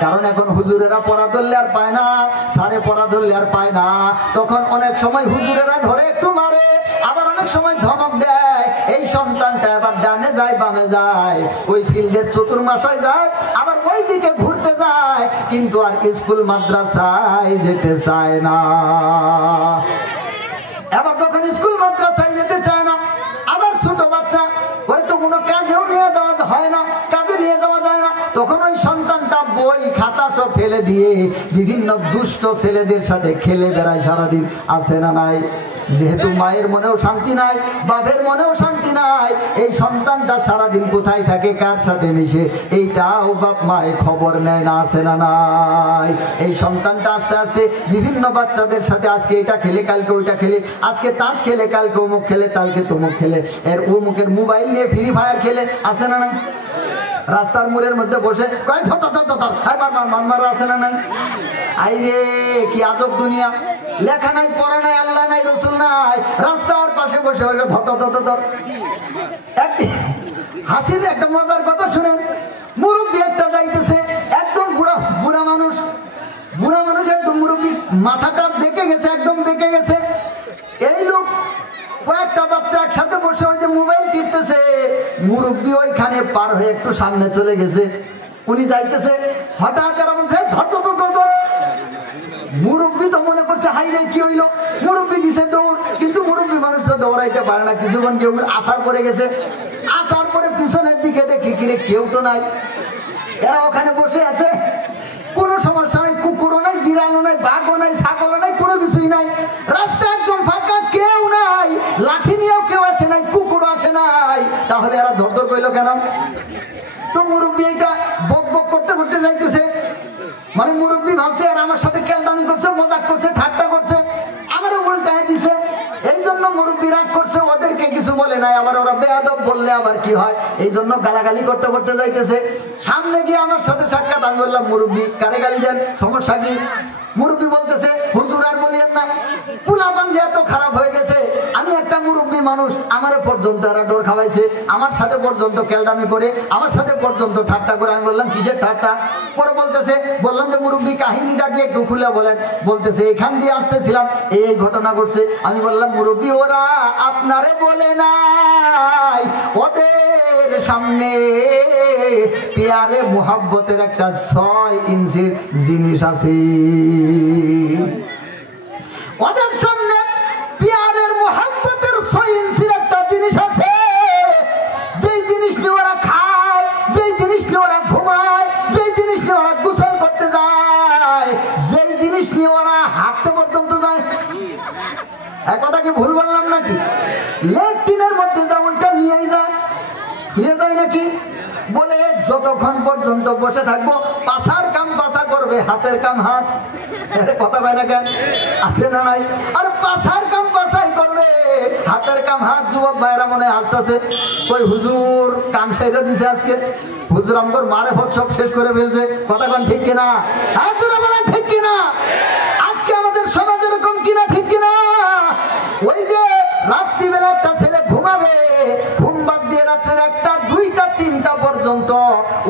কারণ এখন হুজুরেরা পড়া ধরলে আর পায় না, স্যারে পড়া ধরলে আর পায় না। তখন অনেক সময় হুজুরেরা ধরে একটু মারে, আবার অনেক সময় ধমক দেয়। এই সন্তানটা এবার ডানে যায়, বামে যায়, ওই ফিল্ডের চতুর্মাসায় যায়, আবার ওই দিকে ঘুরতে যায়, কিন্তু আর স্কুল মাদ্রাসায় যেতে চায় না। এবার যখন স্কুল মাদ্রাসায় যেতে চায় না, আবার ছোট বাচ্চা, ওই তো কোনো কাজেও নিয়ে যাওয়া হয় না, কাজে নিয়ে যাওয়া যায় না, তখন ওই সন্তানটা বই খাতা সব ফেলে দিয়ে বিভিন্ন দুষ্ট ছেলেদের সাথে খেলে বেড়ায় সারাদিন, আছে না নাই? যেহেতু মায়ের মনেও শান্তি নাই, বাপের মনেও শান্তি নাই, এই সন্তানটা সারাদিন কোথায় থাকে, কার সাথে মিশে, এইটাও বাপ মায়ের খবর নেয় না, আছে না নাই? এই সন্তানটা আস্তে আস্তে বিভিন্ন বাচ্চাদের সাথে আজকে এটা খেলে, কালকে ওইটা খেলে, আজকে তাস খেলে, কালকে অমুক খেলে, কালকে তমুক খেলে, এর অমুকের মোবাইল নিয়ে ফ্রি ফায়ার খেলে, আছে না নাই? রাস্তার মোড়ের মধ্যে বসে কয় ধর ধর ধর ধর, মার আছে না নাই? আই রে কি আজব দুনিয়া, লেখা নাই পড়া নাই আল্লাহ নাই রসুল নাই, রাস্তার পাশে বসে হইলো ধর ধর ধর ধর। হাসির একটা মজার কথা শুনেন, মুরব্বী একটা যাইতেছে, একদম বুড়া বুড়া মানুষ, বুড়া মানুষ একদম মুরব্বী, মাথাটা বেঁকে গেছে, একদম বেঁকে গেছে। এই লোক কয়েকটা বাচ্চা একসাথে বসে ওই যে মোবাইল টিপতেছে, মুরব্বী ওইখানে পার হয়ে একটু সামনে চলে গেছে, উনি যাইতেছে, হঠাৎ এরা বলছে ধর ধর ধর ধর। মুরব্বী তো মনে করছে হাই রে কি হইলো, মুরব্বী দিছে দৌড়, কিন্তু মুরব্বী মানুষ তো দৌড়াইতে পারে না, কিছুক্ষণ কেউ আসার পরে গেছে, আসার পরে পিছনের দিকে দেখি কিরে কেউ তো নাই, এরা ওখানে বসে আছে, কোনো সমস্যা নাই, কুকুরও নাই, বিড়ালও নাই, বাঘও নাই, ছাগলও নাই, কোনো কিছুই নাই, রাস্তা একদম ফাঁকা, কেউ নাই, লাঠি নিয়েও কেউ আসে নাই, কুকুরও আসে নাই, তাহলে এরা ধর ধর কইলো কেন? তো মুরব্বী এটা বক বক করতে করতে যাইতেছে, মানে মুরব্বী ভাবছে আর আমার সাথে কেলদামি করছে, মজাক করছে, ঠাট্টা করছে, আমারও উল্টায় দিছে, এই জন্য মুরব্বী রাগ করছে, ওদেরকে কিছু বলে নাই, আবার ওরা বেয়াদব বললে আবার কি হয়, এই জন্য গালাগালি করতে করতে যাইতেছে। সামনে গিয়ে আমার সাথে সাক্ষাৎ, আমি বললাম মুরব্বী কারে গালি দেন, সমস্যা কি? মুরব্বী বলতেছে হুজুর আর বলিয়েন না, পুলাপান যে এত খারাপ হয়ে গেছে, আমি একটা মুরব্বী মানুষ, আমারে পর্যন্ত এরা ডোর খাওয়াইছে, আমার সাথে পর্যন্ত কেলদামি করে, আমার সাথে পর্যন্ত ঠাট্টা করে। আমি বললাম কিসের ঠাট্টা? পরে বলতেছে, বললাম যে মুরব্বী কাহিনীটা কি একটু খুলে বলেন। বলতেছে এখান দিয়ে আসতেছিলাম, এই ঘটনা ঘটছে। আমি বললাম মুরব্বী ওরা আপনারে বলে নাই, ওদের সামনে পেয়ারে মোহাব্বতের একটা 6 ইঞ্চির জিনিস আছে, ওদের সামনে পেয়ারের মোহাব্বতের 6 ইঞ্চির একটা জিনিস আছে, যেই জিনিস নিয়ে ওরা খায়, যেই জিনিস নিয়ে ওরা ঘুমায়, যেই জিনিস নিয়ে ওরা গোসল করতে যায়, যেই জিনিস নিয়ে ওরা হাঁটতে পর্যন্ত যায়। এক কথা কি ভুল বললাম নাকি? লেট্রিনের মধ্যে যা ওইটা নিয়েই যায়, নিয়ে যায় নাকি? বলে যতক্ষণ পর্যন্ত বসে থাকবো, পাছার কাম পাছা করবে, হাতের কাম হাত, কথা কয় না কেন? আছে না নাই? আর পাছার কাম পাছাই করবে, হাতের কাম হাত। যুবক ভাইরা মনে হাসতেছে, কই হুজুর কাম সাইরা দিছে আজকে, হুজুর আমগর মারেফত সব শেষ করে ফেলছে, কথা কন ঠিক কিনা? হুজুর বলেন ঠিক কিনা? আজকে আমাদের সমাজ এরকম কিনা, ঠিক কিনা? ওই যে রাত্রিবেলা একটা ছেলে ঘুমাবে, ঘুম বাদ দিয়ে রাত্রের 1টা 2টা 3টা পর্যন্ত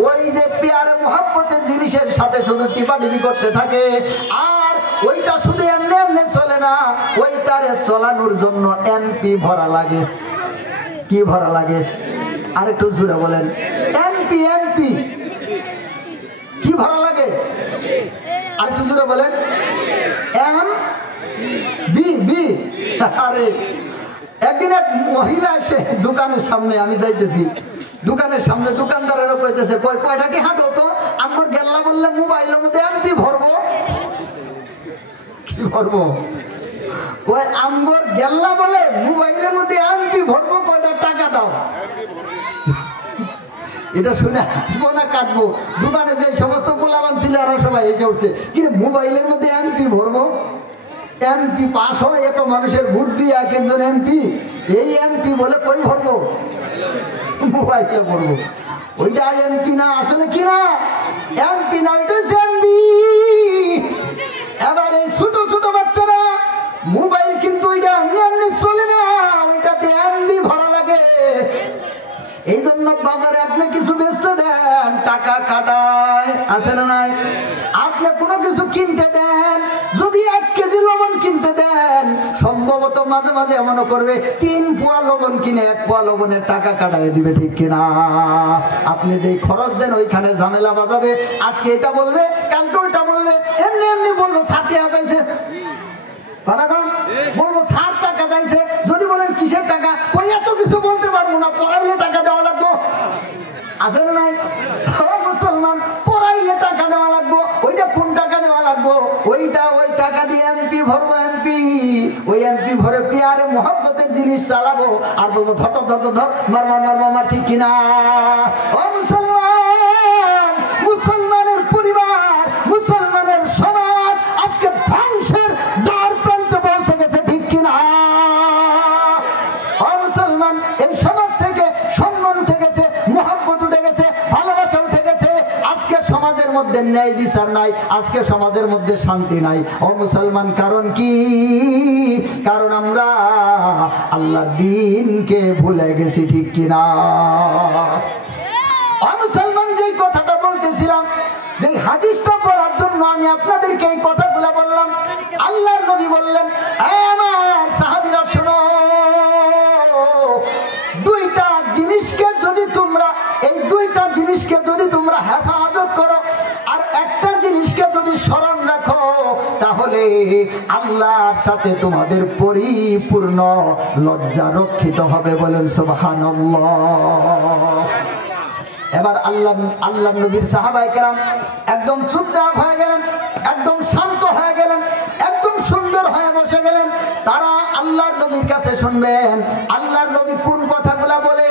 ওই যে পেয়ারে মোহাব্বতের জিনিসের সাথে শুধু টিপাটিপি করতে থাকে। আর ওইটা শুধু এমনি এমনি চলে না, ওইটারে চলানোর জন্য এমপি ভরা লাগে। কি ভরা লাগে? আর একটু জোরে বলেন, এমপি। এমপি কি ভরা লাগে? আর একটু জোরে বলেন, এম বি বি। আরে একদিন এক মহিলা এসে দোকানের সামনে, আমি যাইতেছি দোকানের সামনে, দোকানদারেরও কইতেছে কয়টা কি হাত হতো, আমার গেল্লা বললে মোবাইলের মধ্যে এমপি ভরবো। কি ভরবো? কয় আমগর গেল্লা বলে মোবাইলের মধ্যে এমপি ভরবো, কয়টা টাকা দাও। এটা শুনে হাসবো না কাঁদবো? দোকানে যে সমস্ত পোলাবান ছিল আরো সবাই এসে উঠছে, কিন্তু মোবাইলের মধ্যে এমপি ভরবো। এমপি পাস হয় এত মানুষের ভোট দিয়ে এক একজন এমপি, এই এমপি বলে কই ভরবো? মোবাইলে ভরবো। ওইটা এমপি না, আসলে কি না এমপি না, ওইটা এমপি। এবার এই ছোট ছোট বাচ্চারা মোবাইল কিন্তু ওইটা এমনি এমনি চলে না, ওইটাতে এমবি ভরা লাগে। এই জন্য বাজারে আপনি কিছু বেচতে দেন, টাকা কাটায়, আছে না নাই? আপনি কোনো কিছু কিনতে দেন, যদি 1 কেজি লবণ কিনতে দেন, সম্ভবত মাঝে মাঝে এমনও করবে 3 পোয়া লবণ কিনে 1 পোয়া লবণের টাকা কাটায় দিবে, ঠিক কিনা? আপনি যেই খরচ দেন ওইখানে ঝামেলা বাজাবে, আজকে এটা বলবে, কালকে ওইটা বলবে, এমনি এমনি বলবো 60 যাইছে, বলবো 7 টাকা যাইছে। যদি বলেন কিসের টাকা, ওই এত কিছু বলতে পারবো না, পড়াইলে টাকা দেওয়া লাগবো, আছে না নাই? মুসলমান পড়াইলে টাকা দেওয়া লাগবো, ওইটা কোন টাকা দেওয়া লাগবো? ওইটা ওই টাকা দিয়ে এমপি ভরবো, এমপি। ওই এমপি ভরে পেয়ারে মোহাব্বতের জিনিস চালাবো, আর বলবো ধর ধর ধর ধর, মার মার মার মার, ঠিক কিনা? ও মুসলমান, মুসলমানের পরিবার, মুসলমানের সমাজ আজকে ধ্বংসের দ্বার প্রান্তে পৌঁছে গেছে, ঠিক কিনা? ও মুসলমান, এই সমাজ থেকে সম্মান উঠে গেছে, মোহাব্বত উঠে গেছে, ভালোবাসা মধ্যে ন্যায় বিচার নাই, আজকে সমাজের মধ্যে শান্তি নাই। ও মুসলমান, কারণ কি? কারণ আমরা আল্লাহর দ্বীনকে ভুলে গেছি, ঠিক কিনা? ও মুসলমান, যেই কথাটা বলতেছিলাম, যেই হাদিসটা পড়ার জন্য আমি আপনাদেরকে এই কথাগুলো বললাম, আল্লাহর নবী বললেন, আমার সাহাবীরা শোনো, দুইটা জিনিসকে যদি তোমরা হেফাজত করো আর একটা জিনিসকে যদি স্মরণ রাখো, তাহলে আল্লাহর সাথে তোমাদের পরিপূর্ণ লজ্জা রক্ষিত হবে। বলেন সুবহানাল্লাহ। এবার আল্লাহ নবীর সাহাবায়ে কেরাম একদম চুপচাপ হয়ে গেলেন, একদম শান্ত হয়ে গেলেন, একদম সুন্দর হয়ে বসে গেলেন। তারা আল্লাহর নবীর কাছে শুনবেন আল্লাহর নবী কোন কথাগুলা বলে,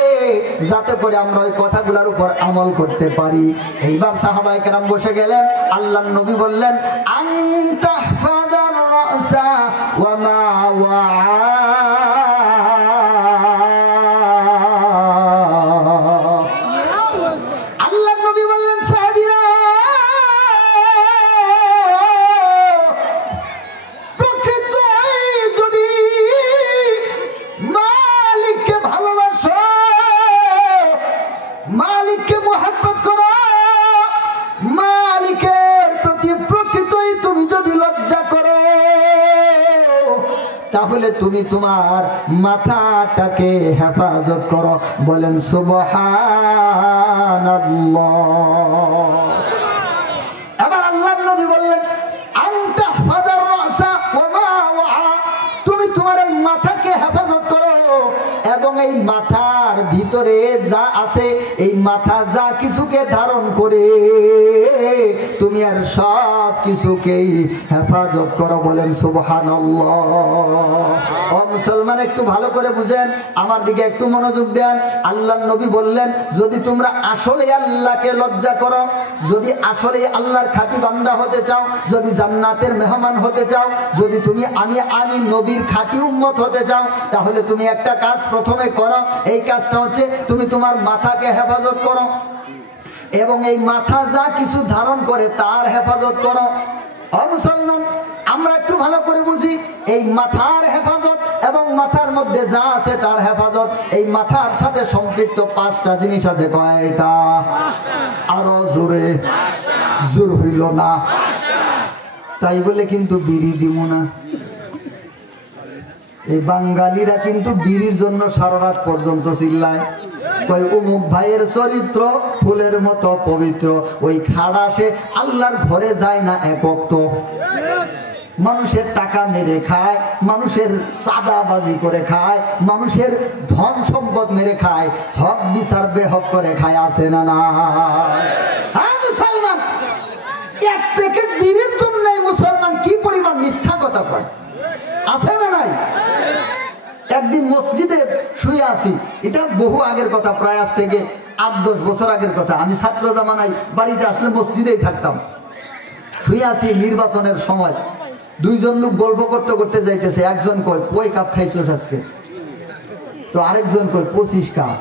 যাতে করে আমরা ওই কথাগুলোর উপর আমল করতে পারি। এইবার সাহাবায়ে কেরাম বসে গেলেন। আল্লাহর নবী বললেন, আনতা ফাদার রাসা ওয়া মা ওয়া। তাহলে তুমি তোমার মাথাটাকে হেফাজত করো। বলেন সুবহানাল্লাহ। এবার আল্লাহর নবী বললেন, আনতা ফাদার রাসা ওয়া মা ওয়া। তুমি তোমার এই মাথাকে হেফাজত করো এবং এই মাথার ভিতরে যা আছে, এই মাথা যা কিছুকে ধারণ করে, তুমি আর সব কিছুকেই হেফাজত করো। বলেন সুবহানাল্লাহ। ও মুসলমান, একটু ভালো করে বুঝেন, আমার দিকে একটু মনোযোগ দেন। আল্লাহর নবী বললেন, যদি তোমরা আসলে আল্লাহকে লজ্জা করো, যদি আসলে আল্লাহর খাঁটি বান্দা হতে চাও, যদি জান্নাতের মেহমান হতে চাও, যদি তুমি আমি নবীর খাঁটি উম্মত হতে চাও, তাহলে তুমি একটা কাজ প্রথমে করো। এই কাজটা হচ্ছে তুমি তোমার মাথাকে হেফাজত করো এবং এই মাথা যা কিছু ধারণ করে তার হেফাজত করো। ও মুসলমান, আমরা একটু ভালো করে বুঝি, এই মাথার হেফাজত এবং মাথার মধ্যে যা আছে তার হেফাজত, এই মাথার সাথে সম্পৃক্ত পাঁচটা জিনিস আছে। কয়টা? আরো জোরে, জোর হইল না। তাই বলে কিন্তু বিড়ি দিব না। এই বাঙালিরা কিন্তু বিড়ির জন্য সারা রাত পর্যন্ত চিল্লায়, কই অমুক ভাইয়ের চরিত্র ফুলের মতো পবিত্র, ওই খাড়া সে আল্লাহর ঘরে যায় না এক ওয়াক্ত। মানুষের টাকা মেরে খায়, মানুষের চাঁদাবাজি করে খায়, মানুষের ধন সম্পদ মেরে খায়, হক বিচার বেহক করে খায়। আছে না না? মুসলমান, এক প্যাকেট বিড়ির জন্য মুসলমান কি পরিমাণ মিথ্যা কথা কয়। আছে না নাই? একদিন মসজিদে শুয়ে আছি, এটা বহু আগের কথা, প্রায় আজ থেকে 8-10 বছর আগের কথা। আমি ছাত্র জামানায় বাড়িতে আসলে মসজিদেই থাকতাম। শুয়ে আছি নির্বাচনের সময়, দুইজন লোক গল্প করতে করতে যাইতেছে। একজন কয়, কয় কাপ খাইছোস আজকে? তো আরেকজন কয়, 25 কাপ।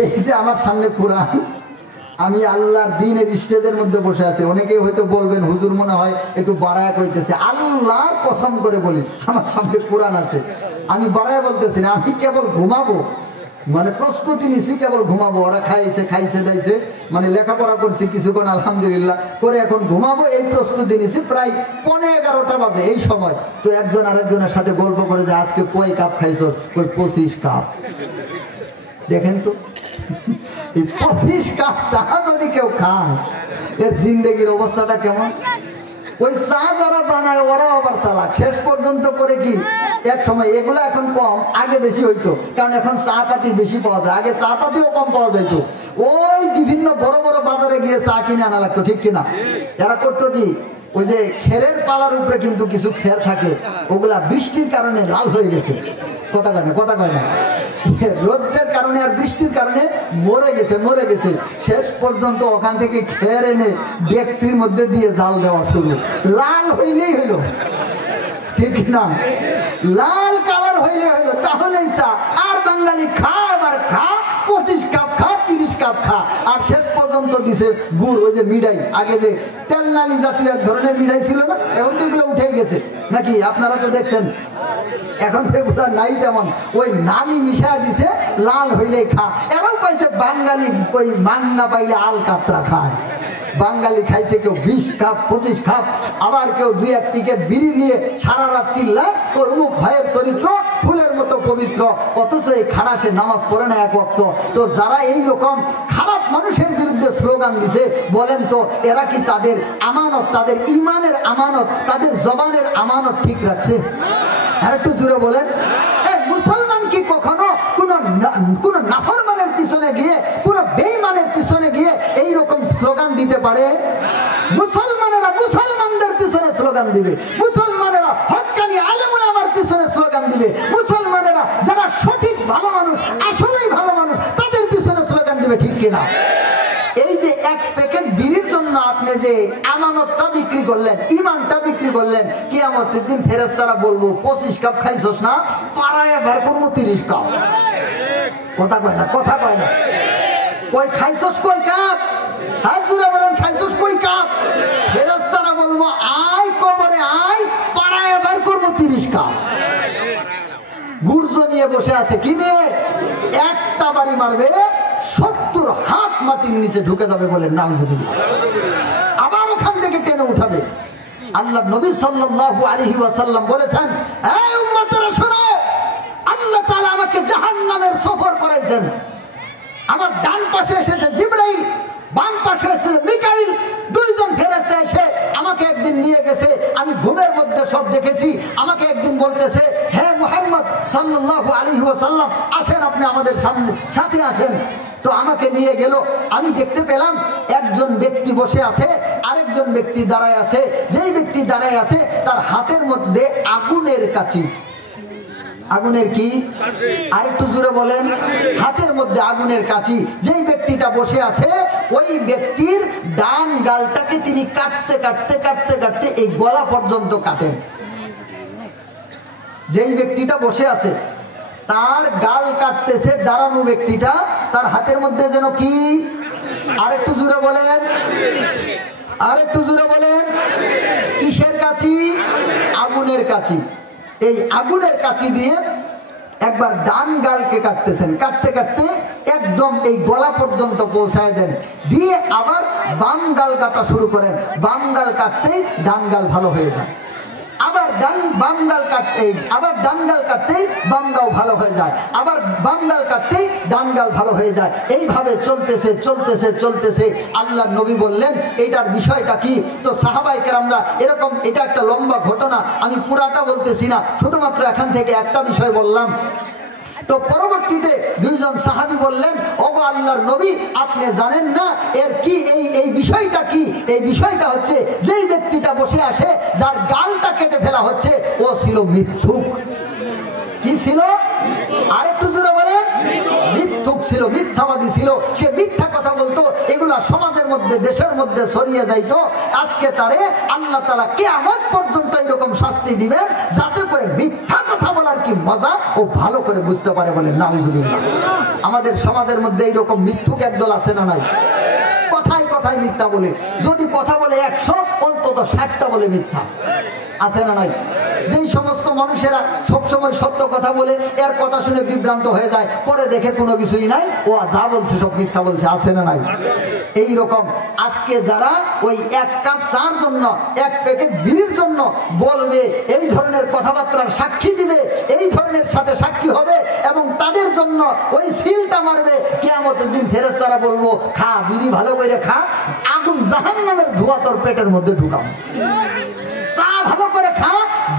এই যে আমার সামনে কোরআন, আমি আল্লাহর দ্বীনের স্টেজের মধ্যে বসে আছি। অনেকেই হয়তো বলবেন, হুজুর মনে হয় একটু বাড়ায় কইতেছে। আল্লাহর কসম করে বলি, আমার সামনে কোরআন আছে, আমি বাড়ায় বলতেছি না। আমি কেবল ঘুমাবো, মানে প্রস্তুতি নিছি, কেবল ঘুমাবো। ওরা খাইছে দাইছে, মানে লেখাপড়া করছি কিছুক্ষণ আলহামদুলিল্লাহ করে, এখন ঘুমাবো এই প্রস্তুতি নিছি। প্রায় 11:15 বাজে এই সময়। তো একজন আরেকজনের সাথে গল্প করে যে আজকে কয় কাপ খাইছো? কই 25 কাপ। দেখেন তো, 25 কাপ চা যদি কেউ খায়, এর জিন্দেগির অবস্থাটা কেমন? ওই চা যারা বানায় ওরাও আবার চালাক। শেষ পর্যন্ত করে কি, এক সময় এগুলো এখন কম, আগে বেশি হইতো, কারণ এখন চা পাতি বেশি পাওয়া যায়। আগে চা পাতিও কম পাওয়া যাইতো, ওই বিভিন্ন বড় বড় বাজারে গিয়ে চা কিনে আনা লাগতো, ঠিক কিনা? এরা করতো কি, ওই যে খেরের পালার উপরে কিন্তু কিছু খের থাকে, ওগুলা বৃষ্টির কারণে লাল হয়ে গেছে। কথা কয় না, রোদ্রের কারণে আর বৃষ্টির কারণে মরে গেছে। শেষ পর্যন্ত ওখান থেকে খের এনে ডেকচির মধ্যে দিয়ে জাল দেওয়া শুরু। লাল হইলেই হইলো, ঠিক না? লাল কালার হইলে হইলো, তাহলেই চা। আর বাঙালি খা, আবার খা, 25 কাপ খা, 30 কাপ খা, আর শেষ পর্যন্ত দিছে গুড়, ওই যে মিঠাই, আগে যে তেল নালি জাতীয় এক ধরনের মিঠাই ছিল না, এখন তো এগুলো উঠে গেছে নাকি, আপনারা তো দেখছেন এখন এগুলো নাই তেমন, ওই নালি মিশা দিছে, লাল হইলে খা। এরাও পাইছে বাঙালি ওই মান না পাইলে আল কাতরা খায়। বাঙালি খাইছে কেউ 20 কাপ 25 কাপ, আবার কেউ 2-1 প্যাকেট বিড়ি নিয়ে সারা রাত চিল্লায় ওই অমুক ভাইয়ের চরিত্র ফুলের মতো পবিত্র, অথচ এই খারাপে নামাজ পড়ে না এক ওয়াক্ত। তো যারা এই রকম খারাপ মানুষের বিরুদ্ধে স্লোগান দিছে, বলেন তো এরা কি তাদের আমানত, তাদের ইমানের আমানত, তাদের জবানের আমানত ঠিক রাখছে? আর একটু জোরে বলেন। মুসলমান কি কখনো কোন নাফরমানের পিছনে গিয়ে, কোন বেঈমানের পিছনে গিয়ে এই রকম স্লোগান দিতে পারে? মুসলমানেরা মুসলমানদের পিছনে স্লোগান দিবে, মুসলমানেরা হক্কানি আলেম ওলামার পিছনে স্লোগান দিবে, মুসলমানেরা যারা সঠিক ভালো মানুষ, আসলেই ভালো মানুষ, তাদের পিছনে স্লোগান দিবে, ঠিক কিনা? এই যে 1 প্যাকেট বিড়ির জন্য আপনি যে আমানতটা বিক্রি করলেন, ইমানটা বিক্রি করলেন, কিয়ামতের দিন ফেরেশতারা বলবো 25 কাপ খাইছস না, পাড়ায় বের করবো 30 কাপ। কথা কয় না, কথা কয় না। কই খাইছস কই কাপ? হাত জুড়ে বলেন খাইছস কই কাপ? ফেরেশতারা বলবো আয় কবরে আয়, পাড়ায় বের করবো 30 কাপ। গুর্জ নিয়ে বসে আছে, কি নিয়ে? একটা বাড়ি মারবে 70 হাত মাটির নিচে ঢুকে যাবে, বলেন নাউজুবিল্লাহ। আবার ওখান থেকে টেনে উঠাবে। আল্লাহ নবী সাল্লাল্লাহু আলাইহি ওয়াসাল্লাম বলেছেন, এই উম্মতেরা শোনো, আল্লাহ তাআলা আমাকে জাহান্নামের সফর করাইছেন। আমার ডান পাশে এসেছে জিবরাইল, বাম পাশে এসেছে মিকাইল, 2 জন ফেরেশতা এসে আমাকে একদিন নিয়ে গেছে, আমি ঘুমের মধ্যে সব দেখেছি। আমাকে একদিন বলতেছে, হে মুহাম্মদ সাল্লাল্লাহু আলাইহি ওয়াসাল্লাম, আসেন আপনি আমাদের সাথে আসেন। তো আমাকে নিয়ে গেল, আমি দেখতে পেলাম একজন ব্যক্তি বসে আছে, আরেকজন ব্যক্তি দাঁড়ায় আছে। যেই ব্যক্তি দাঁড়ায় আছে তার হাতের মধ্যে আগুনের কাঁচি। আগুনের কি? আর একটু জোরে বলেন। হাতের মধ্যে আগুনের কাঁচি। যেই ব্যক্তিটা বসে আছে ওই ব্যক্তির ডান গালটাকে তিনি কাটতে কাটতে কাটতে কাটতে এই গলা পর্যন্ত কাটেন। যেই ব্যক্তিটা বসে আছে তার গাল কাটতেছে দাঁড়ানো ব্যক্তিটা, তার হাতের মধ্যে যেন কি? আর একটু জোরে বলেন, আর একটু জোরে বলেন। কিসের কাঁচি? আগুনের কাঁচি। এই আগুনের কাঁচি দিয়ে একবার ডান গালকে কাটতেছেন, কাটতে কাটতে একদম এই গলা পর্যন্ত পৌঁছায় দেন, দিয়ে আবার বাম গাল কাটা শুরু করেন। বাম গাল কাটতেই ডান গাল ভালো হয়ে যায়, আবার বাম গাল কাটতেই আবার ডান গাল কাটতেই বাম গাল ভালো হয়ে যায়, আবার বাম গাল কাটতেই ডান গাল ভালো হয়ে যায়। এইভাবে চলতেছে চলতেছে চলতেছে। আল্লাহর নবী বললেন এটার বিষয়টা কি? তো সাহাবায়ে কেরামরা এরকম, এটা একটা লম্বা ঘটনা, আমি পুরাটা বলতেছি না, শুধুমাত্র এখান থেকে একটা বিষয় বললাম। তো পরবর্তীতে 2 জন সাহাবী বললেন, ওগো আল্লাহর নবী, আপনি জানেন না এর কি এই বিষয়টা কি? এই বিষয়টা হচ্ছে যেই ব্যক্তিটা বসে আসে যার গালটা কেটে ফেলা হচ্ছে ও ছিল মিথ্যুক। কি ছিল? আরেকটু জোরে বলেন। মিথ্যুক ছিল, মিথ্যাবাদী ছিল, সে মিথ্যা কথা বলতো, এগুলা সমাজের মধ্যে দেশের মধ্যে ছড়িয়ে যাইতো। আজকে তারে আল্লাহ তাআলা কিয়ামত পর্যন্ত এরকম শাস্তি দিবেন যাতে করে মিথ্যা কথা বলার কি মজা ও ভালো করে বুঝতে পারে, বলেন নাউজুবিল্লাহ। আমাদের সমাজের মধ্যে এইরকম মিথ্যুক একদল আছে না নাই? কথায় কথায় মিথ্যা বলে, যদি কথা বলে 100 অন্তত 60টা বলে মিথ্যা, আছে না নাই? যেই সমস্ত মানুষেরা সবসময় সত্য কথা বলে এর কথা শুনে বিভ্রান্ত হয়ে যায়, পরে দেখে কোনো কিছুই নাই, ও যা বলছে সব মিথ্যা বলছে, আছে না নাই? এই রকম আজকে যারা ওই 1 কাপ চার জন্য, 1 প্যাকেট বিড়ির জন্য বলবে, এই ধরনের কথাবার্তার সাক্ষী দিবে, এই ধরনের সাথে সাক্ষী হবে এবং তাদের জন্য ওই সিলটা মারবে, কিয়ামতের দিন ফেরেশতারা বলবো, খা বিড়ি ভালো করে খা, আগুন জাহান্নামের ধোঁয়া তোর পেটের মধ্যে ঢুকাও। চা ভালো করে খা,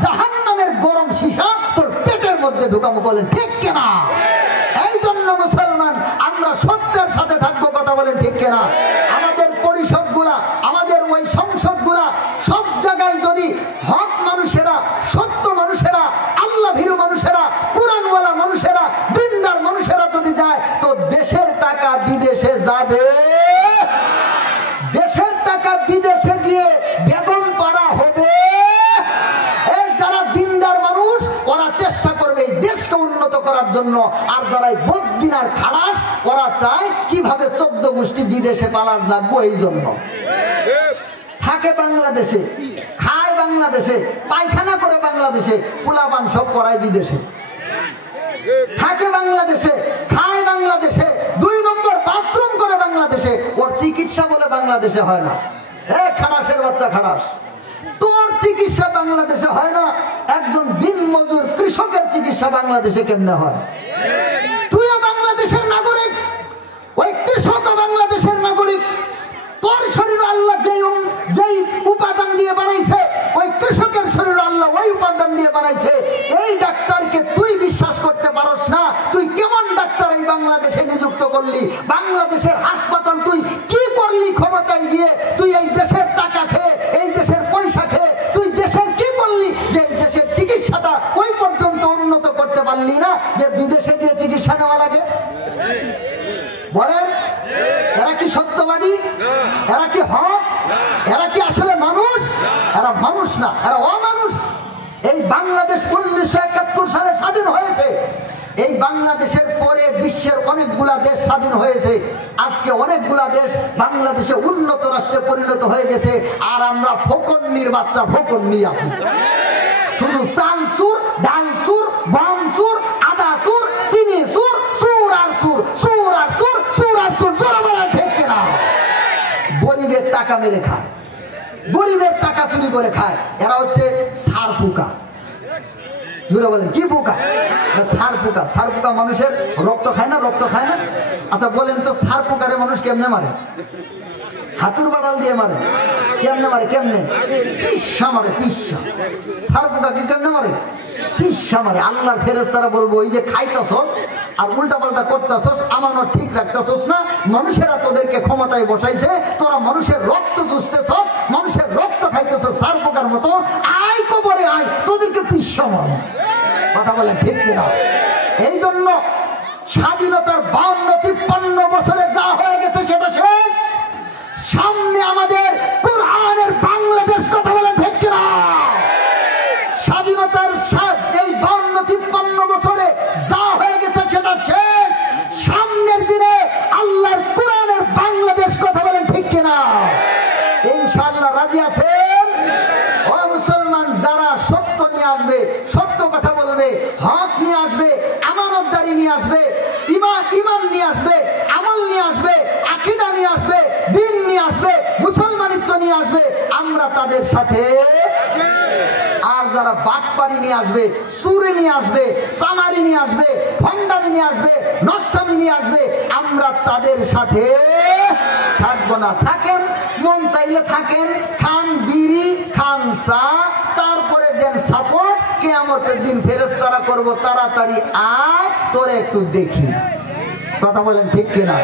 জাহান্নামের গরম সীসা তোর পেটের মধ্যে ঢুকাবো, বলেন ঠিক কিনা? এই জন্য মুসলমান আমরা সত্যের সাথে থাকবো, কথা বলেন ঠিক কিনা? আমাদের পরিষদগুলা, আমাদের ওই সংসদগুলা, সব জায়গায় যদি হক মানুষেরা, সত্য মানুষেরা, আল্লাহ ভীরু মানুষেরা, কোরআনওয়ালা মানুষেরা, দিনদার মানুষেরা যদি যায় তো দেশের টাকা বিদেশে যাবে। দেশের টাকা বিদেশে গিয়ে বেগম পাড়া হবে। এই যারা দিনদার মানুষ ওরা চেষ্টা করবে এই দেশকে উন্নত করার জন্য জন্য। আর যারা বদ্দিন আর খালাস ওরা চায় কিভাবে 14 গোষ্ঠী বিদেশে পালান লাগবো এই জন্য। থাকে বাংলাদেশে, খায় বাংলাদেশে, পায়খানা করে বাংলাদেশে, পোলাপান সব করায় বিদেশে। থাকে বাংলাদেশে, খায় বাংলাদেশে, 2 নম্বর বাথরুম করে বাংলাদেশে, ওর চিকিৎসা বলে বাংলাদেশে হয় না। খালাসের বাচ্চা খালাস, তোর চিকিৎসা বাংলাদেশে হয় না, একজন দিনমজুর কৃষকের চিকিৎসা বাংলাদেশে কেমনে হয়? তুইও বাংলাদেশের নাগরিক, ওই কৃষকও বাংলাদেশের নাগরিক। তোর শরীর আল্লাহ যেই উপাদান দিয়ে বানাইছে, ওই কৃষকের শরীর আল্লাহ ওই উপাদান দিয়ে বানাইছে। এই ডাক্তারকে তুই বিশ্বাস করতে পারস না, তুই কেমন ডাক্তার এই বাংলাদেশে নিযুক্ত করলি? বাংলাদেশের হাসপাতাল তুই কি করলি ক্ষমতায় গিয়ে? তুই এই দেশের টাকা খেয়ে, এই দেশের পয়সা খেয়ে তুই দেশের কি করলি যে এই দেশের চিকিৎসাটা ওই পর্যন্ত উন্নত করতে পারলি না যে বিদেশে গিয়ে চিকিৎসা নেওয়া লাগে? বলেন, এরা কি সত্যবাদী? এরা কি হক? এরা কি আসলে মানুষ? এরা মানুষ না, এরা অমানুষ। এই বাংলাদেশ 1971 সালে স্বাধীন হয়েছে। এই বাংলাদেশের পরে বিশ্বের অনেকগুলা দেশ স্বাধীন হয়েছে। আজকে অনেকগুলা দেশ বাংলাদেশে উন্নত রাষ্ট্রে পরিণত হয়ে গেছে, আর আমরা ফকন্নির বাচ্চা ফকন্নি আছি। শুধু চাল চুর, ডাল চুর, গম চুর, আদা চুর, চিনি চুর, চুর আর চুর, চুর আর চুর, চুর আর চুর, জোরে বলা ঠিক না? গরিবের টাকা মেরে খায়, গরিবের টাকা চুরি করে খায়। এরা হচ্ছে সার পোকা। জোরে বলেন, কি পোকা? সার পোকা। সার পোকা মানুষের রক্ত খায় না? রক্ত খায় না? আচ্ছা বলেন তো, সার পোকারে মানুষ কেমনে মারে? হাতুর বাড়াল দিয়ে মারে। কেমনে মারে? কেমনে? পিসা মারে, পিসা। সার পোকাকে কেমনে মারে? পিসা মারে। আল্লাহর ফেরেশতারা বলবো, ওই যে খাইতাছস আর উল্টা পাল্টা করতেছস, আমানত ঠিক রাখতেছস না, মানুষেরা তোদেরকে ক্ষমতায় বসাইছে, তোরা মানুষের রক্ত চুষতেছস, মানুষের রক্ত খাইতেছস সার পোকার মতো, আয় কবরে আয়, তোদেরকে পিসা মারো। কথা বলেন ঠিক কিনা? এই জন্য স্বাধীনতার 52-53 বছরে যা হয়ে গেছে সেটা শেষ। সামনে আমাদের কোরআনের বাংলাদেশ। কথা বলেন ঠিক কিনা? স্বাধীনতার এই 52-53 বছরে যা হয়ে গেছে সেটা শেষ। সামনের দিনে আল্লাহর কোরআনের বাংলাদেশ। কথা বলেন ঠিক কিনা? ইনশাআল্লাহ রাজি আছেন? ও মুসলমান, যারা সত্য নিয়ে আসবে, সত্য কথা বলবে, হক নিয়ে আসবে, আমানতদারি নিয়ে আসবে, ঈমান নিয়ে আসবে, আমল নিয়ে আসবে, আকীদা নিয়ে আসবে, দ্বীন নিয়ে আসবে, মুসলমানিত্ব নিয়ে আসবে, আমরা তাদের সাথে। আর যারা বাটপারি নিয়ে আসবে, চুরি নিয়ে আসবে, চামারি নিয়ে আসবে, ভণ্ডামি নিয়ে আসবে, নষ্টামি নিয়ে আসবে, আমরা তাদের সাথে থাকবো না। থাকেন, মন চাইলে থাকেন, খান বিড়ি, খান চা, তারপরে দেন সাপোর্ট। কিয়ামতের দিন ফেরেশতারা করবো, তাড়াতাড়ি আয় তোরে একটু দেখি। কথা বলেন ঠিক কিনা?